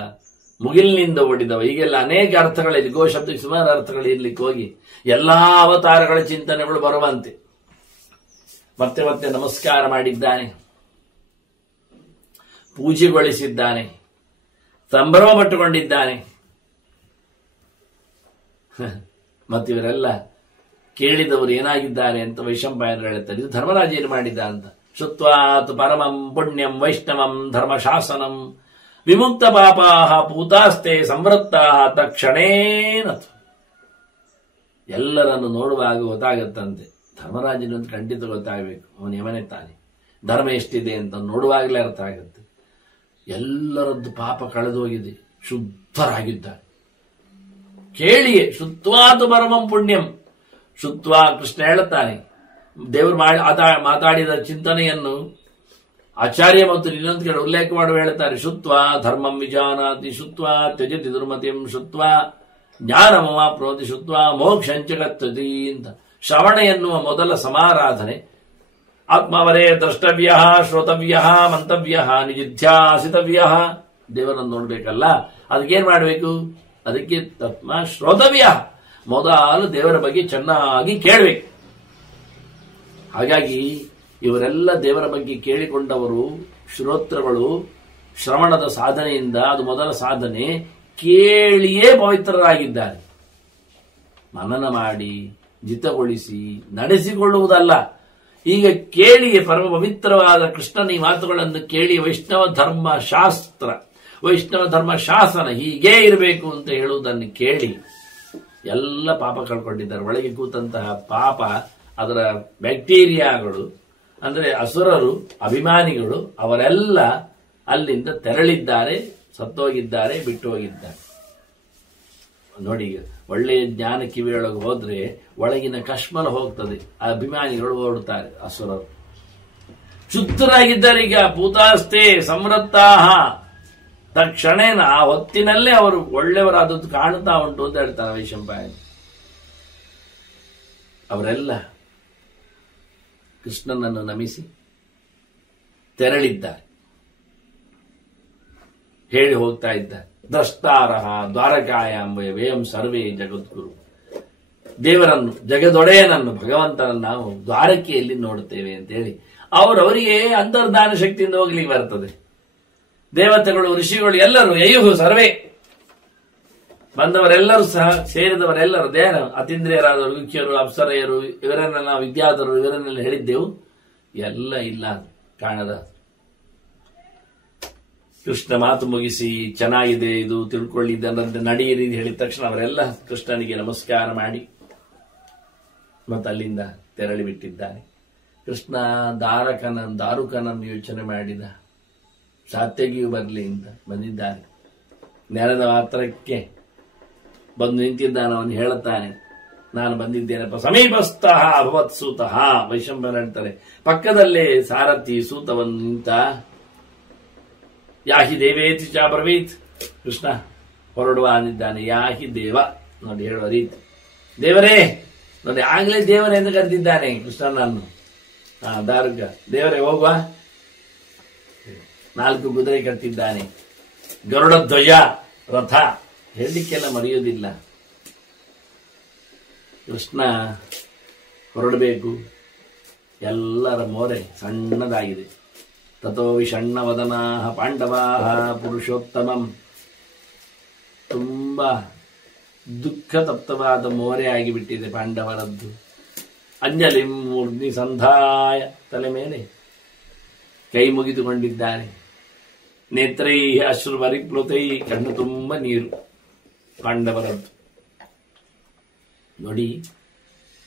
ಮುಗಿಲಿನಿಂದ ಓಡಿದವ, ಹೀಗೆಲ್ಲ ಅನೇಕ ಅರ್ಥಗಳಲ್ಲಿ, ಗೋ ಶಬ್ದಕ್ಕೆ ಸುಮಾರು ಅರ್ಥಗಳು ಇರ್ಲಿಕ್ಕೆ ಹೋಗಿ ಎಲ್ಲಾ ಅವತಾರಗಳ ಚಿಂತನೆಗಳು ಬರುವಂತೆ ಮತ್ತೆ ಮತ್ತೆ ನಮಸ್ಕಾರ ಮಾಡಿದ್ದಾನೆ, ಪೂಜೆಗೊಳಿಸಿದ್ದಾನೆ, ಸಂಭ್ರಮ ಪಟ್ಟುಕೊಂಡಿದ್ದಾನೆ. ಮತ್ತಿವರೆಲ್ಲ ಕೇಳಿದವರು ಏನಾಗಿದ್ದಾರೆ ಅಂತ ವೈಶಂಪಾಯನರು ಹೇಳ್ತಾರೆ. ಇದು ಧರ್ಮರಾಜ ಏನು ಮಾಡಿದ್ದ ಅಂತ. ಶುತ್ವಾತ್ ಪರಮಂ ಪುಣ್ಯಂ ವೈಷ್ಣವಂ ಧರ್ಮಶಾಸನಂ ವಿಮುಕ್ತ ಪಾಪಾಹ ಪೂತಾಸ್ತೆ ಸಂವೃತ್ತಾ ತಕ್ಷಣೇನತು. ಎಲ್ಲರನ್ನು ನೋಡುವಾಗ ಗೊತ್ತಾಗತ್ತಂತೆ. ಧರ್ಮರಾಜನಂತ ಖಂಡಿತ ಗೊತ್ತಾಗಬೇಕು, ಅವನು ಯಮನೇ ತಾನೆ. ಧರ್ಮ ಎಷ್ಟಿದೆ ಅಂತ ನೋಡುವಾಗಲೇ ಅರ್ಥ ಆಗುತ್ತೆ. ಎಲ್ಲರದ್ದು ಪಾಪ ಕಳೆದೋಗಿದೆ, ಶುದ್ಧರಾಗಿದ್ದಾರೆ. ಕೇಳಿಯೇ ಶುತ್ವಾತು ಪರಮಂ ಪುಣ್ಯಂ. ಶುತ್ವಾ ಕೃಷ್ಣ ಹೇಳುತ್ತಾನೆ. ದೇವರು ಮಾತಾಡಿದ ಚಿಂತನೆಯನ್ನು ಆಚಾರ್ಯ ಮತ್ತು ಇನ್ನೊಂದು ಕಡೆ ಉಲ್ಲೇಖ ಮಾಡುವ ಹೇಳ್ತಾರೆ. ಶುತ್ವಾ ಧರ್ಮಂ ವಿಜಾನಾತಿ, ಶುತ್ವಾ ತ್ಯಜತಿ ದುರ್ಮತಿಂ, ಶುತ್ವಾ ಜ್ಞಾನಮವಾಪ್ನೋತಿ, ಶುತ್ವಾ ಮೋಕ್ಷಂಚ ಗಚ್ಚತಿ ಅಂತ. ಶ್ರವಣ ಎನ್ನುವ ಮೊದಲ ಸಮಾರಾಧನೆ. ಆತ್ಮವರೇ ದ್ರಷ್ಟವ್ಯ, ಶ್ರೋತವ್ಯ, ಮಂತವ್ಯ, ನಿಜಿಧ್ಯಾಸಿತವ್ಯ. ದೇವರನ್ನು ನೋಡ್ಬೇಕಲ್ಲ, ಅದಕ್ಕೇನ್ ಮಾಡಬೇಕು? ಅದಕ್ಕೆ ತತ್ಮ ಶ್ರೋತವ್ಯ, ಮೊದಲು ದೇವರ ಬಗ್ಗೆ ಚೆನ್ನಾಗಿ ಕೇಳಬೇಕು. ಹಾಗಾಗಿ ಇವರೆಲ್ಲ ದೇವರ ಬಗ್ಗೆ ಕೇಳಿಕೊಂಡವರು, ಶ್ರೋತ್ರಗಳು. ಶ್ರವಣದ ಸಾಧನೆಯಿಂದ, ಅದು ಮೊದಲ ಸಾಧನೆ, ಕೇಳಿಯೇ ಪವಿತ್ರರಾಗಿದ್ದಾರೆ. ಮನನ ಮಾಡಿ ಜಿತಗೊಳಿಸಿ ನಡೆಸಿಕೊಳ್ಳುವುದಲ್ಲ. ಈಗ ಕೇಳಿಯೇ ಪರಮ ಪವಿತ್ರವಾದ ಕೃಷ್ಣನ ಈ ಮಾತುಗಳನ್ನು ಕೇಳಿ ವೈಷ್ಣವ ಧರ್ಮ ಶಾಸ್ತ್ರ, ವೈಷ್ಣವ ಧರ್ಮ ಶಾಸನ ಹೀಗೇ ಇರಬೇಕು ಅಂತ ಹೇಳುವುದನ್ನು ಕೇಳಿ ಎಲ್ಲ ಪಾಪ ಕಳ್ಕೊಂಡಿದ್ದಾರೆ. ಒಳಗೆ ಕೂತಂತಹ ಪಾಪ, ಅದರ ಬ್ಯಾಕ್ಟೀರಿಯಾಗಳು, ಅಂದರೆ ಅಸುರರು, ಅಭಿಮಾನಿಗಳು, ಅವರೆಲ್ಲ ಅಲ್ಲಿಂದ ತೆರಳಿದ್ದಾರೆ, ಸತ್ತೋಗಿದ್ದಾರೆ, ಬಿಟ್ಟು ಹೋಗಿದ್ದಾರೆ. ನೋಡಿ, ಒಳ್ಳೆಯ ಜ್ಞಾನ ಕಿವಿಯೊಳಗೆ ಹೋದ್ರೆ ಒಳಗಿನ ಕಶ್ಮಲ ಹೋಗ್ತದೆ. ಅಭಿಮಾನಿಗಳು ಓಡುತ್ತಾರೆ, ಅಸುರರು. ಶುದ್ಧರಾಗಿದ್ದಾರೆ. ಈಗ ಪೂತಾಸ್ತೆ ಸಂವೃತ್ತಾಹ, ತಕ್ಷಣೇನ ಆ ಹೊತ್ತಿನಲ್ಲೇ ಅವರು ಒಳ್ಳೆಯವರಾದದ್ದು ಕಾಣುತ್ತಾ ಉಂಟು ಅಂತ ಹೇಳ್ತಾರೆ ವೈಶಂಪಾಯನ. ಅವರೆಲ್ಲ ಕೃಷ್ಣನನ್ನು ನಮಿಸಿ ತೆರಳಿದ್ದಾರೆ, ಹೇಳಿ ಹೋಗ್ತಾ ಇದ್ದಾರೆ. ದ್ರಷ್ಟಾರಹ ದ್ವಾರಕಾಯಾಂ ವಯಂ ಸರ್ವೇ ಜಗದ್ಗುರು. ದೇವರನ್ನು, ಜಗದೊಡೆಯನನ್ನು, ಭಗವಂತನನ್ನು ನಾವು ದ್ವಾರಕೆಯಲ್ಲಿ ನೋಡುತ್ತೇವೆ ಅಂತೇಳಿ ಅವರವರಿಗೆ ಅಂತರ್ಧಾನ ಶಕ್ತಿಯಿಂದ ಹೋಗ್ಲಿಕ್ಕೆ ಬರ್ತದೆ. ದೇವತೆಗಳು, ಋಷಿಗಳು ಎಲ್ಲರೂ ಯಯುಹು ಸರ್ವೇ ಬಂದವರೆಲ್ಲರೂ ಸಹ ಸೇರಿದವರೆಲ್ಲರೂ ದೇಹ ಅತೀಂದ್ರಿಯರಾದವರು, ವಿಖ್ಯರು, ಅಪ್ಸರೆಯರು, ಇವರನ್ನೆಲ್ಲ ವಿದ್ಯಾಧರು, ಇವರನ್ನೆಲ್ಲ ಹೇಳಿದ್ದೆವು. ಎಲ್ಲ ಇಲ್ಲ, ಕಾಣದ. ಕೃಷ್ಣ ಮಾತು ಮುಗಿಸಿ ಚೆನ್ನಾಗಿದೆ ಇದು ತಿಳ್ಕೊಳ್ಳಿ, ಇದನ್ನಂತೆ ನಡೆಯಿರಿ ಹೇಳಿದ ತಕ್ಷಣ ಅವರೆಲ್ಲ ಕೃಷ್ಣನಿಗೆ ನಮಸ್ಕಾರ ಮಾಡಿ ಮತ್ತೆ ಅಲ್ಲಿಂದ ತೆರಳಿ ಬಿಟ್ಟಿದ್ದಾರೆ. ಕೃಷ್ಣ ದಾರುಕನನ್ನು ಯೋಚನೆ ಮಾಡಿದ, ಸಾತ್ಯಗಿಯು ಬರಲಿ ಅಂತ ಬಂದಿದ್ದಾನೆ. ನೆಲದ ಮಾತ್ರಕ್ಕೆ ಬಂದು ನಿಂತಿದ್ದಾನೆ. ಅವನು ಹೇಳುತ್ತಾನೆ, ನಾನು ಬಂದಿದ್ದೇನಪ್ಪ. ಸಮೀಪಸ್ಥಃ ಅಭವತ್ ಸೂತಃ, ವೈಶಂಬರ ಹೇಳ್ತಾರೆ, ಪಕ್ಕದಲ್ಲೇ ಸಾರಥಿ ಸೂತವನ್ನು ನಿಂತ. ಯಾಹಿ ದೇವೇತಿ ಚಾಬ್ರವೀತ್, ಕೃಷ್ಣ ಹೊರಡುವ ಅಂದಿದ್ದಾನೆ. ಯಾಹಿ ದೇವ, ನೋಡಿ ಹೇಳುವ ರೀತಿ, ದೇವರೇ ನೋಡಿ, ಆಗ್ಲೇ ದೇವರೇ ಎಂದು ಕರೆದಿದ್ದಾನೆ ಕೃಷ್ಣನನ್ನು. ದಾರುಕ, ದೇವರೇ ಹೋಗುವ. 4 ಕುದುರೆ ಕಟ್ಟಿದ್ದಾನೆ, ಗರುಡ ಧ್ವಜ ರಥ, ಹೇಳಲಿಕ್ಕೆಲ್ಲ ಮರೆಯುವುದಿಲ್ಲ. ಕೃಷ್ಣ ಹೊರಡಬೇಕು. ಎಲ್ಲರ ಮೋರೆ ಸಣ್ಣದಾಗಿದೆ. ತಥೋ ವಿಷಣ್ಣ ವದನಾ ಪಾಂಡವಾ ಪುರುಷೋತ್ತಮಂ, ತುಂಬಾ ದುಃಖ ತಪ್ತವಾದ ಮೋರೆ ಆಗಿಬಿಟ್ಟಿದೆ ಪಾಂಡವರದ್ದು. ಅಂಜಲಿ ಮೂರ್ಧಿ ಸಂಧಾಯ, ತಲೆ ಮೇಲೆ ಕೈ ಮುಗಿದುಕೊಂಡಿದ್ದಾರೆ. ನೇತ್ರೈ ಅಶ್ರು ಪರಿಪ್ಲುತೈ, ಕಣ್ಣು ತುಂಬ ನೀರು ಪಾಂಡವರದ್ದು. ನೋಡಿ,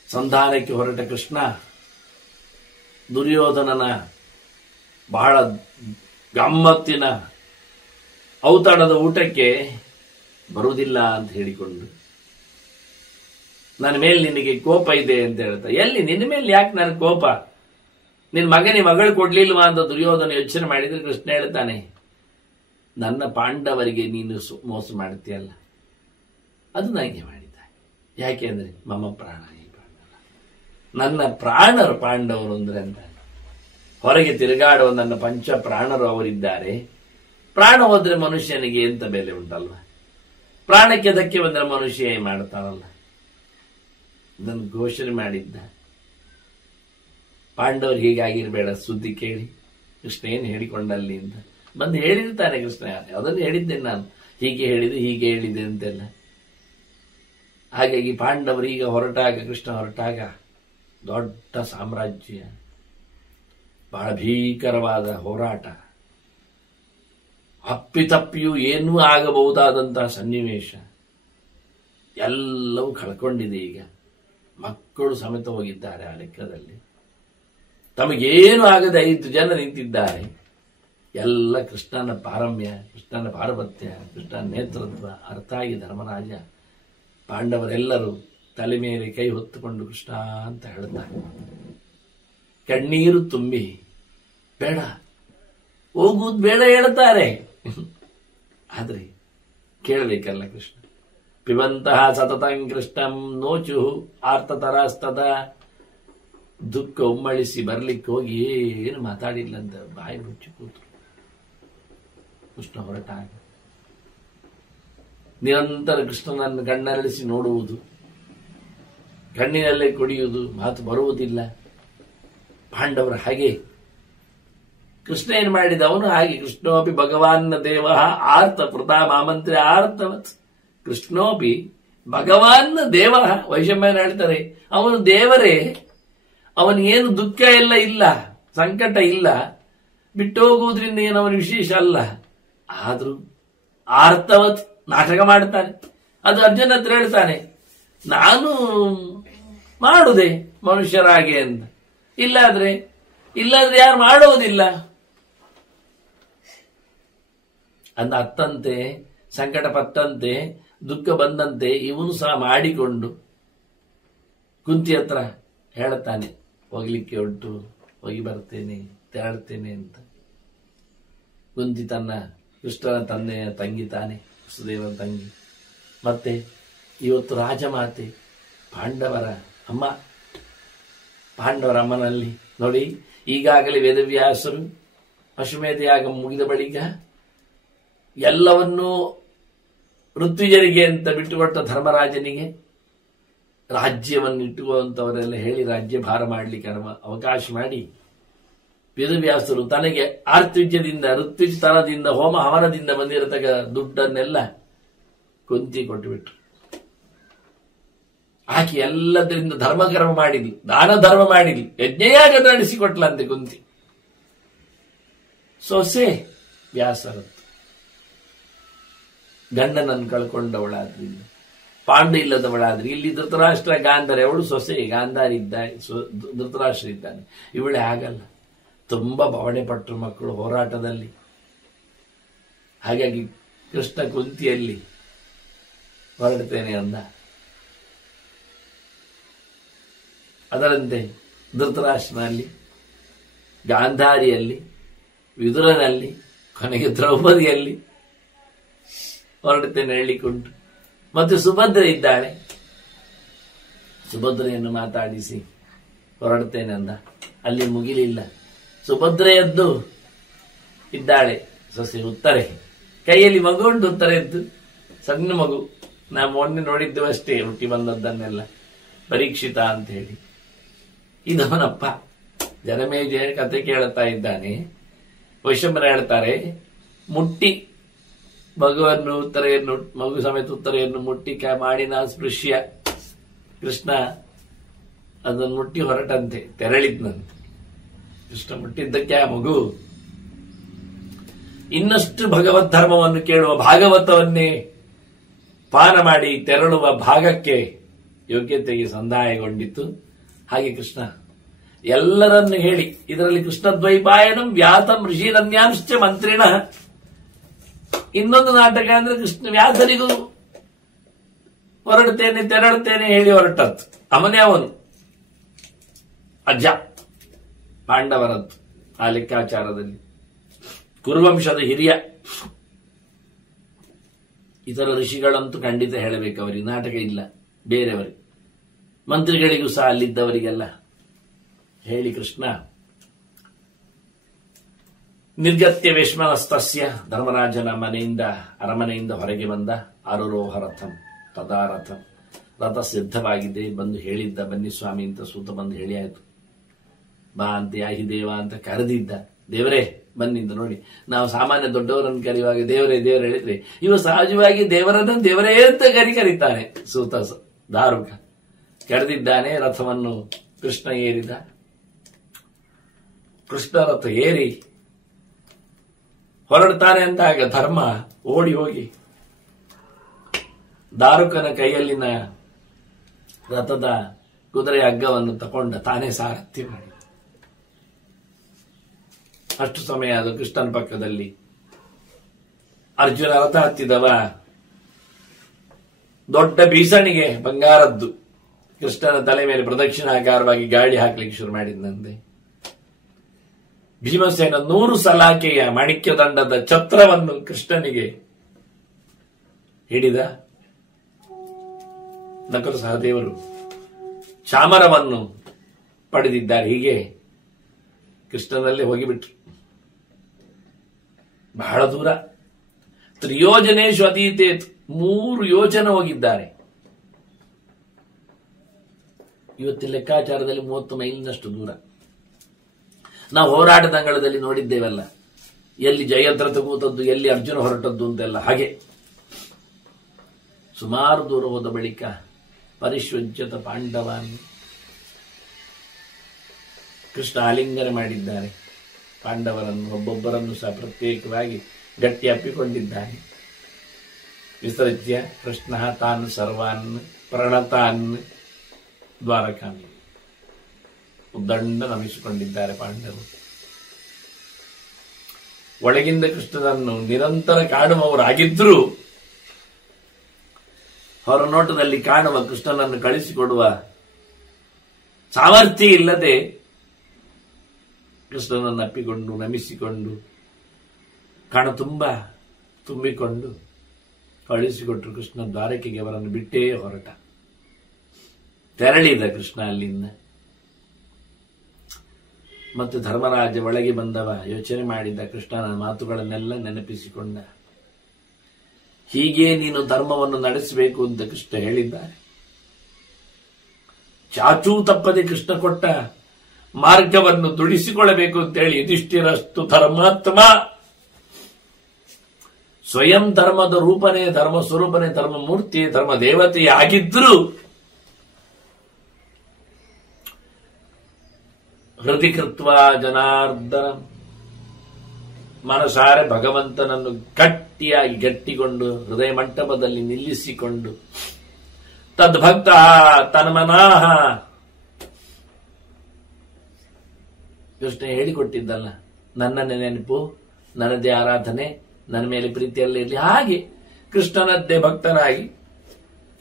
ಸಂಧಾನಕ್ಕೆ ಹೊರಟ ಕೃಷ್ಣ ದುರ್ಯೋಧನನ ಬಹಳ ಗಮ್ಮತ್ತಿನ ಔತಣದ ಊಟಕ್ಕೆ ಬರುವುದಿಲ್ಲ ಅಂತ ಹೇಳಿಕೊಂಡು, ನನ್ನ ಮೇಲೆ ನಿನಗೆ ಕೋಪ ಇದೆ ಅಂತ ಹೇಳ್ತಾ, ಎಲ್ಲಿ ನಿನ್ನ ಮೇಲೆ ಯಾಕೆ ನನ್ನ ಕೋಪ? ನಿನ್ನ ಮಗಳು ಕೊಡ್ಲಿಲ್ವಾ ಅಂತ ದುರ್ಯೋಧನ ಯೋಚನೆ ಮಾಡಿದ್ರೆ ಕೃಷ್ಣ ಹೇಳ್ತಾನೆ, ನನ್ನ ಪಾಂಡವರಿಗೆ ನೀನು ಮೋಸ ಮಾಡ್ತೀಯಲ್ಲ, ಅದು ನನಗೆ ಮಾಡಿದ. ಯಾಕೆ ಅಂದ್ರೆ ಮಮ ಪ್ರಾಣ ಈ ಪಾಂಡವ, ನನ್ನ ಪ್ರಾಣರು ಪಾಂಡವರು ಅಂದ್ರೆ ಅಂತ. ಹೊರಗೆ ತಿರುಗಾಡುವ ನನ್ನ ಪಂಚ ಪ್ರಾಣರು ಅವರಿದ್ದಾರೆ. ಪ್ರಾಣ ಹೋದ್ರೆ ಮನುಷ್ಯನಿಗೆ ಎಂತ ಬೆಲೆ ಉಂಟಲ್ವ? ಪ್ರಾಣಕ್ಕೆ ಧಕ್ಕೆ ಬಂದ್ರೆ ಮನುಷ್ಯ ಮಾಡ್ತಾನಲ್ಲ. ಇದನ್ನು ಘೋಷಣೆ ಮಾಡಿದ್ದ. ಪಾಂಡವರು ಹೀಗಾಗಿರ್ಬೇಡ, ಸುದ್ದಿ ಕೇಳಿ ಕೃಷ್ಣ ಏನು ಹೇಳಿಕೊಂಡಲ್ಲಿ ಅಂತ ಬಂದು ಹೇಳಿರ್ತಾನೆ ಕೃಷ್ಣ. ಅದನ್ನು ಹೇಳಿದ್ದೇನೆ ನಾನು, ಹೀಗೆ ಹೇಳಿದೆ ಅಂತೆಲ್ಲ. ಹಾಗಾಗಿ ಪಾಂಡವರು ಈಗ ಹೊರಟಾಗ, ಕೃಷ್ಣ ಹೊರಟಾಗ ದೊಡ್ಡ ಸಾಮ್ರಾಜ್ಯ, ಬಹಳ ಭೀಕರವಾದ ಹೋರಾಟ, ಅಪ್ಪಿತಪ್ಪಿಯೂ ಏನೂ ಆಗಬಹುದಾದಂತಹ ಸನ್ನಿವೇಶ ಎಲ್ಲವೂ ಕಳ್ಕೊಂಡಿದೆ. ಈಗ ಮಕ್ಕಳು ಸಮೇತ ಹೋಗಿದ್ದಾರೆ. ಆ ಲೆಕ್ಕದಲ್ಲಿ ತಮಗೇನು ಆಗದೆ 5 ಜನ ನಿಂತಿದ್ದಾರೆ. ಎಲ್ಲ ಕೃಷ್ಣನ ಪಾರಮ್ಯ, ಕೃಷ್ಣನ ಪಾರ್ವತ್ಯ, ಕೃಷ್ಣನ ನೇತೃತ್ವ ಅರ್ಥ ಆಗಿ ಧರ್ಮರಾಜ ಪಾಂಡವರೆಲ್ಲರೂ ತಲೆ ಮೇಲೆ ಕೈ ಹೊತ್ತುಕೊಂಡು ಕೃಷ್ಣ ಅಂತ ಹೇಳ್ತಾರೆ. ಕಣ್ಣೀರು ತುಂಬಿ ಬೇಡ ಹೋಗುವುದು ಬೇಡ ಹೇಳ್ತಾರೆ. ಆದ್ರೆ ಕೇಳಬೇಕಲ್ಲ ಕೃಷ್ಣ. ಪಿಬಂತಹ ಸತತಂ ಕೃಷ್ಣಂ ನೋಚು ಆರ್ತತರಾಸ್ತದ, ದುಃಖ ಉಮ್ಮಳಿಸಿ ಬರ್ಲಿಕ್ಕೆ ಹೋಗಿ ಏನು ಮಾತಾಡಿಲ್ಲ ಅಂತ ಬಾಯಿ ಮುಚ್ಚಿ ಕೂತು. ಕೃಷ್ಣ ಹೊರಟಾಗ ನಿರಂತರ ಕೃಷ್ಣನನ್ನು ಕಣ್ಣರಳಿಸಿ ನೋಡುವುದು, ಕಣ್ಣಿನಲ್ಲೇ ಕುಡಿಯುವುದು, ಮಾತು ಬರುವುದಿಲ್ಲ. ಪಾಂಡವರು ಹಾಗೆ, ಕೃಷ್ಣ ಏನ್ ಮಾಡಿದ ಅವನು ಹಾಗೆ. ಕೃಷ್ಣೋಪಿ ಭಗವಾನ್ ದೇವ ಆರ್ತ ಪ್ರತಾಮಾಮಂತ್ರಿ ಆರ್ತವತ್, ಕೃಷ್ಣೋಪಿ ಭಗವಾನ್ ದೇವ, ವೈಷಮ್ಯನ ಹೇಳ್ತಾರೆ ಅವನು ದೇವರೇ. ಅವನಿಗೇನು ದುಃಖ ಎಲ್ಲ ಇಲ್ಲ, ಸಂಕಟ ಇಲ್ಲ, ಬಿಟ್ಟು ಹೋಗುವುದರಿಂದ ಏನು ಅವನ ವಿಶೇಷ ಅಲ್ಲ. ಆದ್ರೂ ಆರ್ತವತ್ ನಾಟಕ ಮಾಡ್ತಾನೆ. ಅದು ಅರ್ಜುನ ಹತ್ರ ಹೇಳ್ತಾನೆ, ನಾನು ಮಾಡುದೆ ಮನುಷ್ಯರಾಗೆ ಅಂತ. ಇಲ್ಲಾದ್ರೆ ಯಾರು ಮಾಡೋದಿಲ್ಲ ಅಂದ ಅತ್ತಂತೆ, ಸಂಕಟ ಪತ್ತಂತೆ, ದುಃಖ ಬಂದಂತೆ ಇವನು ಸಹ ಮಾಡಿಕೊಂಡು ಕುಂತಿ ಹತ್ರ ಹೇಳ್ತಾನೆ, ಹೋಗ್ಲಿಕ್ಕೆ ಉಂಟು, ಹೋಗಿ ಬರ್ತೇನೆ, ತೆರಳ್ತೇನೆ ಅಂತ. ಕುಂತಿ ತನ್ನ ಕೃಷ್ಣನ ತಂಗಿ ತಾನೆ, ವಸುದೇವನ ತಂಗಿ. ಮತ್ತೆ ಇವತ್ತು ರಾಜಮಾತೆ, ಪಾಂಡವರ ಅಮ್ಮ. ಪಾಂಡವರ ಅಮ್ಮನಲ್ಲಿ ನೋಡಿ, ಈಗಾಗಲೇ ವೇದವ್ಯಾಸರು ಅಶ್ವಮೇಧ ಯಾಗ ಮುಗಿದ ಬಳಿಕ ಎಲ್ಲವನ್ನೂ ಋತ್ವಿಜರಿಗೆ ಅಂತ ಬಿಟ್ಟುಕೊಟ್ಟ ಧರ್ಮರಾಜನಿಗೆ ರಾಜ್ಯವನ್ನು ಇಟ್ಟುವಂತವರೆಲ್ಲ ಹೇಳಿ ರಾಜ್ಯ ಭಾರ ಮಾಡಲಿಕ್ಕೆ ಅವಕಾಶ ಮಾಡಿ ವೇದವ್ಯಾಸರು ತನಗೆ ಆರ್ತಿಜ್ಯದಿಂದ ಋತ್ವಿಜ್ತನದಿಂದ ಹೋಮ ಹವನದಿಂದ ಬಂದಿರತಕ್ಕ ದುಡ್ಡನ್ನೆಲ್ಲ ಕುಂತಿ ಕೊಟ್ಟುಬಿಟ್ರು. ಆಕೆ ಎಲ್ಲದರಿಂದ ಧರ್ಮಕರ್ಮ ಮಾಡಿದ್ಲು, ದಾನ ಧರ್ಮ ಮಾಡಿದ್ಲು, ಯಜ್ಞಯಾಗ ನಡೆಸಿಕೊಟ್ಲಂತೆ ಕುಂತಿ. ಸೊಸೆ ವ್ಯಾಸರದ್ದು, ಗಂಡನನ್ನು ಕಳ್ಕೊಂಡವಳಾದ್ರಿಂದ, ಪಾಂಡು ಇಲ್ಲದವಳಾದ್ರೆ. ಇಲ್ಲಿ ಧೃತರಾಷ್ಟ್ರ ಗಾಂಧಾರಿ, ಅವಳು ಸೊಸೆ, ಗಾಂಧಾರಿ ಧೃತರಾಷ್ಟ್ರ ಇದ್ದಾನೆ, ಇವಳೆ ಆಗಲ್ಲ. ತುಂಬಾ ಬವಣೆ ಪಟ್ಟರು ಮಕ್ಕಳು ಹೋರಾಟದಲ್ಲಿ. ಹಾಗಾಗಿ ಕೃಷ್ಣ ಕುಂತಿಯಲ್ಲಿ ಹೊರಡ್ತೇನೆ ಅಂದ. ಅದರಂತೆ ಧೃತರಾಷ್ಟ್ರನಲ್ಲಿ, ಗಾಂಧಾರಿಯಲ್ಲಿ, ವಿದುರನಲ್ಲಿ, ಕೊನೆಗೆ ದ್ರೌಪದಿಯಲ್ಲಿ ಹೊರಡುತ್ತೇನೆ ಹೇಳಿಕೊಂಡು. ಮತ್ತು ಸುಭದ್ರೆ ಇದ್ದಾಳೆ, ಸುಭದ್ರೆಯನ್ನು ಮಾತಾಡಿಸಿ ಹೊರಡುತ್ತೇನೆ ಅಂದ. ಅಲ್ಲಿ ಮುಗಿಲಿಲ್ಲ. ಸುಭದ್ರೆಯದ್ದು ಇದ್ದಾಳೆ ಸೊಸೆ ಉತ್ತರೆ, ಕೈಯಲ್ಲಿ ಮಗು ಉಂಟು. ಉತ್ತರೆಯದ್ದು ಸಣ್ಣ ಮಗು, ನಾವು ಮೊನ್ನೆ ನೋಡಿದ್ದು ಅಷ್ಟೇ, ಹುಟ್ಟಿ ಬಂದದ್ದನ್ನೆಲ್ಲ. ಪರೀಕ್ಷಿತ ಅಂತ ಹೇಳಿ ಇದವನಪ್ಪ. ಜನಮೇಜಯ ಕತೆ ಕೇಳುತ್ತಾ ಇದ್ದಾನೆ. ವೈಶಂಬರ ಹೇಳ್ತಾರೆ, ಮುಟ್ಟಿ ಮಗುವನ್ನು ಉತ್ತರೆಯನ್ನು, ಮಗು ಸಮೇತ ಉತ್ತರೆಯನ್ನು ಮುಟ್ಟಿ ಮಾಡಿನ ಸ್ಪೃಶ್ಯ ಕೃಷ್ಣ ಅದನ್ನು ಮುಟ್ಟಿ ಹೊರಟಂತೆ, ತೆರಳಿದ್ನಂತೆ. ಕೃಷ್ಣ ಮುಟ್ಟಿದ್ದಕ್ಕೆ ಆ ಮಗು ಇನ್ನಷ್ಟು ಭಗವತ್ ಧರ್ಮವನ್ನು ಕೇಳುವ, ಭಾಗವತವನ್ನೇ ಪಾನ ಮಾಡಿ ತೆರಳುವ ಭಾಗಕ್ಕೆ ಯೋಗ್ಯತೆಗೆ ಸಂದಾಯಗೊಂಡಿತ್ತು. ಹಾಗೆ ಕೃಷ್ಣ ಎಲ್ಲರನ್ನು ಹೇಳಿ, ಇದರಲ್ಲಿ ಕೃಷ್ಣದ್ವೈಪಾಯನಂ ವ್ಯಾತಂ ಋಷಿರನ್ಯಾಂಶ್ಚ ಮಂತ್ರಿಣ. ಇನ್ನೊಂದು ನಾಟಕ ಅಂದ್ರೆ ಕೃಷ್ಣ ವ್ಯಾಸರಿಗೂ ಹೊರಡ್ತೇನೆ ತೆರಳುತ್ತೇನೆ ಹೇಳಿ ಹೊರಟದ್ದು. ಅವನೇ ಅವನು ಅಜ್ಜ ಪಾಂಡವರದ್ದು ಆ ಲೆಕ್ಕಾಚಾರದಲ್ಲಿ, ಕುರುವಂಶದ ಹಿರಿಯ. ಇತರ ಋಷಿಗಳಂತೂ ಖಂಡಿತ ಹೇಳಬೇಕು, ಅವರಿಗೆ ನಾಟಕ ಇಲ್ಲ. ಬೇರೆಯವರಿಗೆ, ಮಂತ್ರಿಗಳಿಗೂ ಸಹ ಅಲ್ಲಿದ್ದವರಿಗೆಲ್ಲ ಹೇಳಿ ಕೃಷ್ಣ ನಿರ್ಗತ್ಯ ವೇಶ್ಮನಸ್ತಸ್ಯ, ಧರ್ಮರಾಜನ ಮನೆಯಿಂದ ಅರಮನೆಯಿಂದ ಹೊರಗೆ ಬಂದ. ಆರುರೋಹ ರಥಂ ತದಾ ರಥಂ, ರಥ ಸಿದ್ಧವಾಗಿದೆ. ಬಂದು ಹೇಳಿದ್ದ, ಬನ್ನಿ ಸ್ವಾಮಿ ಅಂತ ಸೂತ ಬಂದು ಹೇಳಿ ಆಯ್ತು. ಬಾ ಅಂತ ಯಾಹಿ ದೇವ ಅಂತ ಕರೆದಿದ್ದ. ದೇವರೇ ಬನ್ನಿಂದ. ನೋಡಿ, ನಾವು ಸಾಮಾನ್ಯ ದೊಡ್ಡವರನ್ನು ಕರೆಯುವಾಗ ದೇವರೇ ದೇವರು ಹೇಳಿದ್ರೆ, ಇವ ಸಹಜವಾಗಿ ದೇವರನ್ನು ದೇವರೇ ಅಂತ ಕರೀತಾನೆ. ಸೂತ ದಾರುಕ ಕರೆದಿದ್ದಾನೆ. ರಥವನ್ನು ಕೃಷ್ಣ ಏರಿದ. ಕೃಷ್ಣ ರಥ ಏರಿ ಹೊರಡ್ತಾನೆ ಅಂದಾಗ ಧರ್ಮ ಓಡಿ ಹೋಗಿ ದಾರುಕನ ಕೈಯಲ್ಲಿನ ರಥದ ಕುದುರೆಯ ಹಗ್ಗವನ್ನು ತಕೊಂಡ, ತಾನೇ ಸಾರಥ್ಯ ಮಾಡಿ. ಅಷ್ಟು ಸಮಯ ಅದು ಕೃಷ್ಣನ ಪಕ್ಕದಲ್ಲಿ. ಅರ್ಜುನ ರಥ ಹತ್ತಿದವ ದೊಡ್ಡ ಬೀಸಣಿಗೆ ಬಂಗಾರದ್ದು ಕೃಷ್ಣನ ತಲೆ ಮೇಲೆ ಪ್ರದಕ್ಷಿಣಾಕಾರವಾಗಿ ಗಾಳಿ ಹಾಕ್ಲಿಕ್ಕೆ ಶುರು ಮಾಡಿದಂತೆ. ಭೀಮಸೇನ 100 ಸಲಾಕೆಯ ಮಾಣಿಕ್ಯ ದಂಡದ ಛತ್ರವನ್ನು ಕೃಷ್ಣನಿಗೆ ಹಿಡಿದ. ನಕಲು ಸಹದೇವರು ಚಾಮರವನ್ನು ಪಡೆದಿದ್ದಾರೆ. ಹೀಗೆ ಕೃಷ್ಣನಲ್ಲೇ ಹೋಗಿಬಿಟ್ರು. ಬಹಳ ದೂರ, ತ್ರಿಯೋಜನೇಶು ಅತೀತೇತ್, 3 ಯೋಜನೆ ಹೋಗಿದ್ದಾರೆ. ಇವತ್ತಿನ ಲೆಕ್ಕಾಚಾರದಲ್ಲಿ 30 ಮೈಲಿನಷ್ಟು ದೂರ. ನಾವು ಹೋರಾಟದ ಅಂಗಳದಲ್ಲಿ ನೋಡಿದ್ದೇವಲ್ಲ, ಎಲ್ಲಿ ಜಯದ್ರಥ ಕೂತದ್ದು, ಎಲ್ಲಿ ಅರ್ಜುನ ಹೊರಟದ್ದು ಅಂತೆಲ್ಲ. ಹಾಗೆ ಸುಮಾರು ದೂರ ಹೋದ ಬಳಿಕ ಪರಿಶ್ವಜ್ಯತ ಪಾಂಡವಾನ್, ಕೃಷ್ಣ ಆಲಿಂಗನ ಮಾಡಿದ್ದಾರೆ. ಪಾಂಡವರನ್ನು ಒಬ್ಬೊಬ್ಬರನ್ನು ಸಹ ಪ್ರತ್ಯೇಕವಾಗಿ ಗಟ್ಟಿ ಅಪ್ಪಿಕೊಂಡಿದ್ದಾನೆ. ವಿಸರ್ಜ್ಯ ಕೃಷ್ಣ ತಾನ್ ಸರ್ವಾನ್ ಪ್ರಣತಾನ್ ದ್ವಾರಕಾಮಿ, ಉದ್ದಂಡ ನಮಿಸಿಕೊಂಡಿದ್ದಾರೆ ಪಾಂಡವರು. ಒಳಗಿಂದ ಕೃಷ್ಣನನ್ನು ನಿರಂತರ ಕಾಣುವವರಾಗಿದ್ರೂ ಹೊರನೋಟದಲ್ಲಿ ಕಾಣುವ ಕೃಷ್ಣನನ್ನು ಕಳಿಸಿಕೊಡುವ ಸಾಮರ್ಥ್ಯ ಇಲ್ಲದೆ ಕೃಷ್ಣನನ್ನು ಅಪ್ಪಿಕೊಂಡು ನಮಿಸಿಕೊಂಡು ಕಣ ತುಂಬ ತುಂಬಿಕೊಂಡು ಕಳಿಸಿಕೊಟ್ರು. ಕೃಷ್ಣ ದ್ವಾರಕೆಗೆ ಅವರನ್ನು ಬಿಟ್ಟೇ ಹೊರಟ. ತೆರಳಿದ ಕೃಷ್ಣ ಅಲ್ಲಿಂದ. ಮತ್ತು ಧರ್ಮರಾಜ ಒಳಗೆ ಬಂದವ ಯೋಚನೆ ಮಾಡಿದ, ಕೃಷ್ಣನ ಮಾತುಗಳನ್ನೆಲ್ಲ ನೆನಪಿಸಿಕೊಂಡ. ಹೀಗೆ ನೀನು ಧರ್ಮವನ್ನು ನಡೆಸಬೇಕು ಅಂತ ಕೃಷ್ಣ ಹೇಳಿದ್ದಾರೆ. ಚಾಚೂ ತಪ್ಪದೆ ಕೃಷ್ಣ ಕೊಟ್ಟ ಮಾರ್ಗವನ್ನು ದುಡಿಸಿಕೊಳ್ಳಬೇಕು ಅಂತೇಳಿ ಯುಧಿಷ್ಠಿರಸ್ತು ಧರ್ಮಾತ್ಮ, ಸ್ವಯಂ ಧರ್ಮದ ರೂಪನೇ, ಧರ್ಮ ಸ್ವರೂಪನೇ, ಧರ್ಮ ಮೂರ್ತಿ, ಧರ್ಮ ದೇವತೆಯಾಗಿದ್ರು ಹೃದಯಕೃತ್ವ ಜನಾರ್ದನ, ಮನಸಾರೆ ಭಗವಂತನನ್ನು ಗಟ್ಟಿಯಾಗಿ ಗಟ್ಟಿಕೊಂಡು ಹೃದಯ ಮಂಟಪದಲ್ಲಿ ನಿಲ್ಲಿಸಿಕೊಂಡು ತದ್ಭಕ್ತ ತನ್ಮನಾಹ, ಕೃಷ್ಣ ಹೇಳಿಕೊಟ್ಟಿದ್ದಲ್ಲ, ನನ್ನನ್ನೇ ನೆನಪು, ನನ್ನದೇ ಆರಾಧನೆ, ನನ್ನ ಮೇಲೆ ಪ್ರೀತಿಯಲ್ಲೇ ಇರಲಿ. ಹಾಗೆ ಕೃಷ್ಣನದ್ದೇ ಭಕ್ತನಾಗಿ,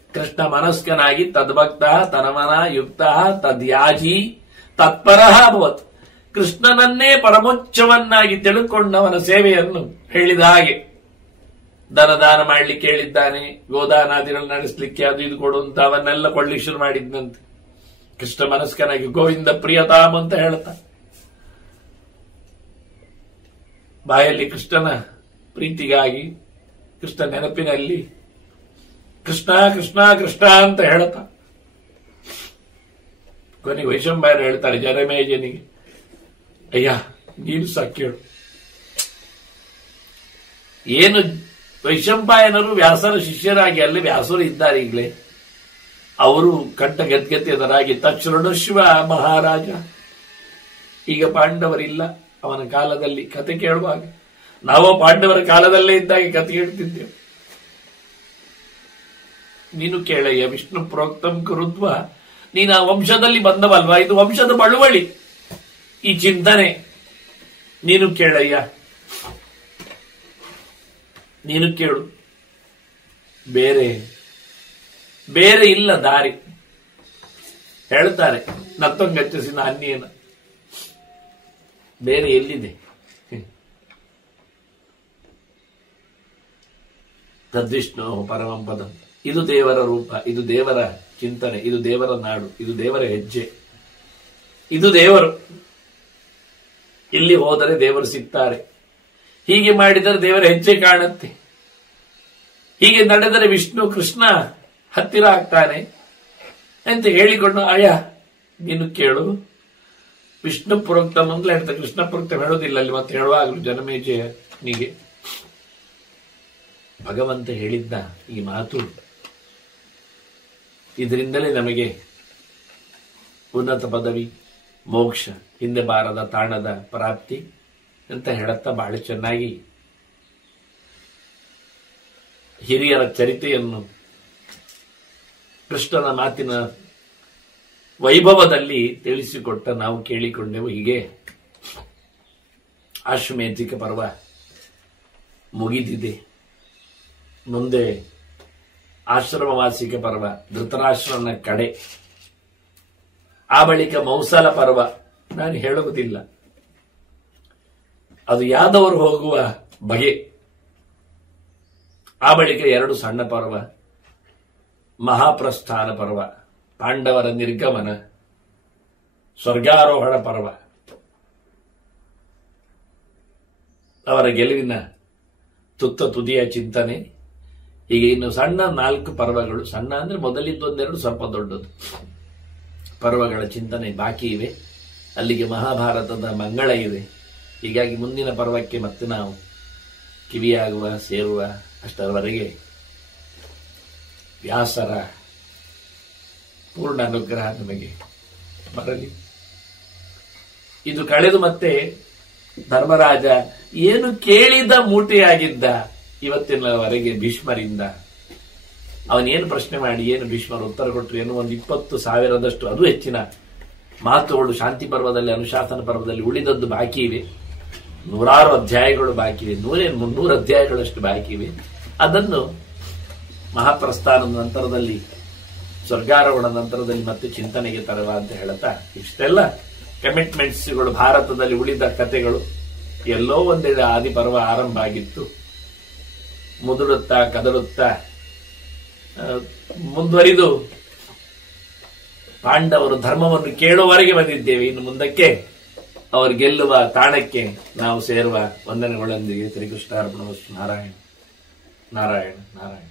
ಕೃಷ್ಣ ಮನಸ್ಕನಾಗಿ, ತದ್ಭಕ್ತ ತನ್ಮನ ಯುಕ್ತ ತದ್ಯಾಜಿ ತತ್ಪರ ಭವತ್, ಕೃಷ್ಣನನ್ನೇ ಪರಮೋಚ್ಚವನ್ನಾಗಿ ತಿಳ್ಕೊಂಡವನ ಸೇವೆಯನ್ನು ಹೇಳಿದ ಹಾಗೆ ಧನದಾನ ಮಾಡ್ಲಿಕ್ಕೆ ಹೇಳಿದ್ದಾನೆ, ಗೋದಾನಾದಿಗಳು ನಡೆಸಲಿಕ್ಕೆ ಅದು ಇದು ಕೊಡುವಂತ ಅವನ್ನೆಲ್ಲ ಕೊಳ್ಳಿಕ್ಕೆ ಶುರು ಮಾಡಿದ್ನಂತೆ. ಕೃಷ್ಣ ಮನಸ್ಕನಾಗಿ ಗೋವಿಂದ ಪ್ರಿಯತಾಮ್ ಅಂತ ಹೇಳ್ತಾ ಬಾಯಲ್ಲಿ ಕೃಷ್ಣನ ಪ್ರೀತಿಗಾಗಿ, ಕೃಷ್ಣ ನೆನಪಿನಲ್ಲಿ ಕೃಷ್ಣ ಕೃಷ್ಣ ಕೃಷ್ಣ ಅಂತ ಹೇಳ್ತಾ ಕೊನೆಗೆ ವೈಶಂಪಾಯನರು ಹೇಳ್ತಾರೆ ಜನಮೇಜನಿಗೆ, ಅಯ್ಯ ನೀನು ಕೇಳು. ಏನು ವೈಶಂಪಾಯನರು ವ್ಯಾಸರ ಶಿಷ್ಯರಾಗಿ ಅಲ್ಲಿ ವ್ಯಾಸರು ಇದ್ದಾರೆ ಈಗಲೇ, ಅವರು ಕಂಠ ಗದ್ಗತಿಯದರಾಗಿ ತಕ್ಷೃಣಶ್ವ ಮಹಾರಾಜ. ಈಗ ಪಾಂಡವರಿಲ್ಲ, ಅವನ ಕಾಲದಲ್ಲಿ ಕತೆ ಕೇಳುವಾಗ ನಾವು ಪಾಂಡವರ ಕಾಲದಲ್ಲೇ ಇದ್ದಾಗ ಕತೆ ಕೇಳ್ತಿದ್ದೆವು. ನೀನು ಕೇಳಯ್ಯ, ವಿಷ್ಣು ಪ್ರೋಕ್ತಂ ಕುರುತ್ವ, ನೀನು ಆ ವಂಶದಲ್ಲಿ ಬಂದವಲ್ವಾ, ಇದು ವಂಶದ ಬಳುವಳಿ, ಈ ಚಿಂತನೆ ನೀನು ಕೇಳಯ್ಯ, ನೀನು ಕೇಳು, ಬೇರೆ ಬೇರೆ ಇಲ್ಲ ದಾರಿ. ಹೇಳ್ತಾರೆ ನತ್ತೊಂಗಚ್ಚಸಿನ ಅನ್ಯೇನ, ಬೇರೆ ಎಲ್ಲಿದೆ? ತದ್ವಿಷ್ಣು ಪರಮಂ ಪದಂ, ಇದು ದೇವರ ರೂಪ, ಇದು ದೇವರ ಚಿಂತನೆ, ಇದು ದೇವರ ನಾಡು, ಇದು ದೇವರ ಹೆಜ್ಜೆ, ಇದು ದೇವರು. ಇಲ್ಲಿ ಹೋದರೆ ದೇವರು ಸಿಗ್ತಾರೆ, ಹೀಗೆ ಮಾಡಿದರೆ ದೇವರ ಹೆಜ್ಜೆ ಕಾಣುತ್ತೆ, ಹೀಗೆ ನಡೆದರೆ ವಿಷ್ಣು ಕೃಷ್ಣ ಹತ್ತಿರ ಆಗ್ತಾನೆ ಅಂತ ಹೇಳಿಕೊಂಡು, ಅಯ್ಯ ನೀನು ಕೇಳು, ವಿಷ್ಣು ಪ್ರೋಕ್ತಮ್ ಅಂತ ಹೇಳ್ತಾರೆ, ಕೃಷ್ಣ ಪ್ರೋಕ್ತಮ್ ಹೇಳೋದಿಲ್ಲ ಅಲ್ಲಿ. ಮತ್ತೆ ಹೇಳುವಾಗಲೂ ಜನಮೇಜನಿಗೆ ಭಗವಂತ ಹೇಳಿದ್ದ ಈ ಮಾತು, ಇದರಿಂದಲೇ ನಮಗೆ ಉನ್ನತ ಪದವಿ, ಮೋಕ್ಷ, ಹಿಂದೆ ಬಾರದ ತಾಣದ ಪ್ರಾಪ್ತಿ ಅಂತ ಹೇಳುತ್ತಾ ಬಹಳ ಚೆನ್ನಾಗಿ ಹಿರಿಯರ ಚರಿತೆಯನ್ನು ಕೃಷ್ಣನ ಮಾತಿನ ವೈಭವದಲ್ಲಿ ತಿಳಿಸಿಕೊಟ್ಟ ನಾವು ಕೇಳಿಕೊಂಡೆವು. ಹೀಗೆ ಆಶ್ವಮೇಧಿಕ ಪರ್ವ ಮುಗಿದಿದೆ. ಮುಂದೆ ಆಶ್ರಮವಾಸಿಕ ಪರ್ವ, ಧೃತರಾಷ್ಟ್ರನ ಕಡೆ, ಆ ಬಳಿಕ ಮೌಸಲ ಪರ್ವ. ನಾನು ಹೇಳುವುದಿಲ್ಲ, ಅದು ಯಾದವರು ಹೋಗುವ ಬಗೆ. ಆ ಬಳಿಕ 2 ಸಣ್ಣ ಪರ್ವ, ಮಹಾಪ್ರಸ್ಥಾನ ಪರ್ವ, ಪಾಂಡವರ ನಿರ್ಗಮನ, ಸ್ವರ್ಗಾರೋಹಣ ಪರ್ವ, ಅವರ ಗೆಲುವಿನ ತುತ್ತ ತುದಿಯ ಚಿಂತನೆ. ಹೀಗೆ ಇನ್ನು ಸಣ್ಣ 4 ಪರ್ವಗಳು, ಸಣ್ಣ ಅಂದ್ರೆ ಮೊದಲಿದ್ದೊಂದೆರಡು ಸ್ವಲ್ಪ ದೊಡ್ಡದು ಪರ್ವಗಳ ಚಿಂತನೆ ಬಾಕಿ ಇವೆ. ಅಲ್ಲಿಗೆ ಮಹಾಭಾರತದ ಮಂಗಳ ಇದೆ. ಹೀಗಾಗಿ ಮುಂದಿನ ಪರ್ವಕ್ಕೆ ಮತ್ತೆ ನಾವು ಕಿವಿಯಾಗುವ, ಸೇರುವ ಅಷ್ಟರವರೆಗೆ ವ್ಯಾಸರ ಪೂರ್ಣ ಅನುಗ್ರಹ ನಮಗೆ ಬರಲಿ. ಇದು ಕಳೆದು ಮತ್ತೆ ಧರ್ಮರಾಜ ಏನು ಕೇಳಿದ ಮೂಟೆಯಾಗಿದ್ದ ಇವತ್ತಿನವರೆಗೆ ಭೀಷ್ಮರಿಂದ. ಅವನೇನು ಪ್ರಶ್ನೆ ಮಾಡಿ ಏನು ಭೀಷ್ಮರು ಉತ್ತರ ಕೊಟ್ಟರು, ಏನು ಒಂದು 20,000ದಷ್ಟು, ಅದು ಹೆಚ್ಚಿನ ಮಾತುಗಳು ಶಾಂತಿ ಪರ್ವದಲ್ಲಿ, ಅನುಶಾಸನ ಪರ್ವದಲ್ಲಿ ಉಳಿದದ್ದು ಬಾಕಿ ಇವೆ. 100 ಅಧ್ಯಾಯಗಳು ಬಾಕಿ ಇವೆ, 300 ಅಧ್ಯಾಯಗಳಷ್ಟು ಬಾಕಿ ಇವೆ. ಅದನ್ನು ಮಹಾಪ್ರಸ್ಥಾನದ ನಂತರದಲ್ಲಿ, ಸ್ವರ್ಗಾರೋಹಣ ನಂತರದಲ್ಲಿ ಮತ್ತೆ ಚಿಂತನೆಗೆ ತರುವ ಅಂತ ಹೇಳುತ್ತಾ, ಇಷ್ಟೆಲ್ಲ ಕಮಿಟ್ಮೆಂಟ್ಸ್ಗಳು, ಭಾರತದಲ್ಲಿ ಉಳಿದ ಕಥೆಗಳು ಎಲ್ಲೋ ಒಂದೆಡೆ ಆದಿಪರ್ವ ಆರಂಭ ಆಗಿತ್ತು. ಮುದುಡುತ್ತಾ ಕದರುತ್ತಾ ಮುಂದುವರಿದು ಪಾಂಡವರು ಧರ್ಮವನ್ನು ಕೇಳುವವರೆಗೆ ಬಂದಿದ್ದೇವೆ. ಇನ್ನು ಮುಂದಕ್ಕೆ ಅವರು ಗೆಲ್ಲುವ ತಾಣಕ್ಕೆ ನಾವು ಸೇರುವ ವಂದನೆಗಳೊಂದಿಗೆ ಶ್ರೀಕೃಷ್ಣ ಅರ್ಪಣಮಸ್ತು. ನಾರಾಯಣ ನಾರಾಯಣ ನಾರಾಯಣ.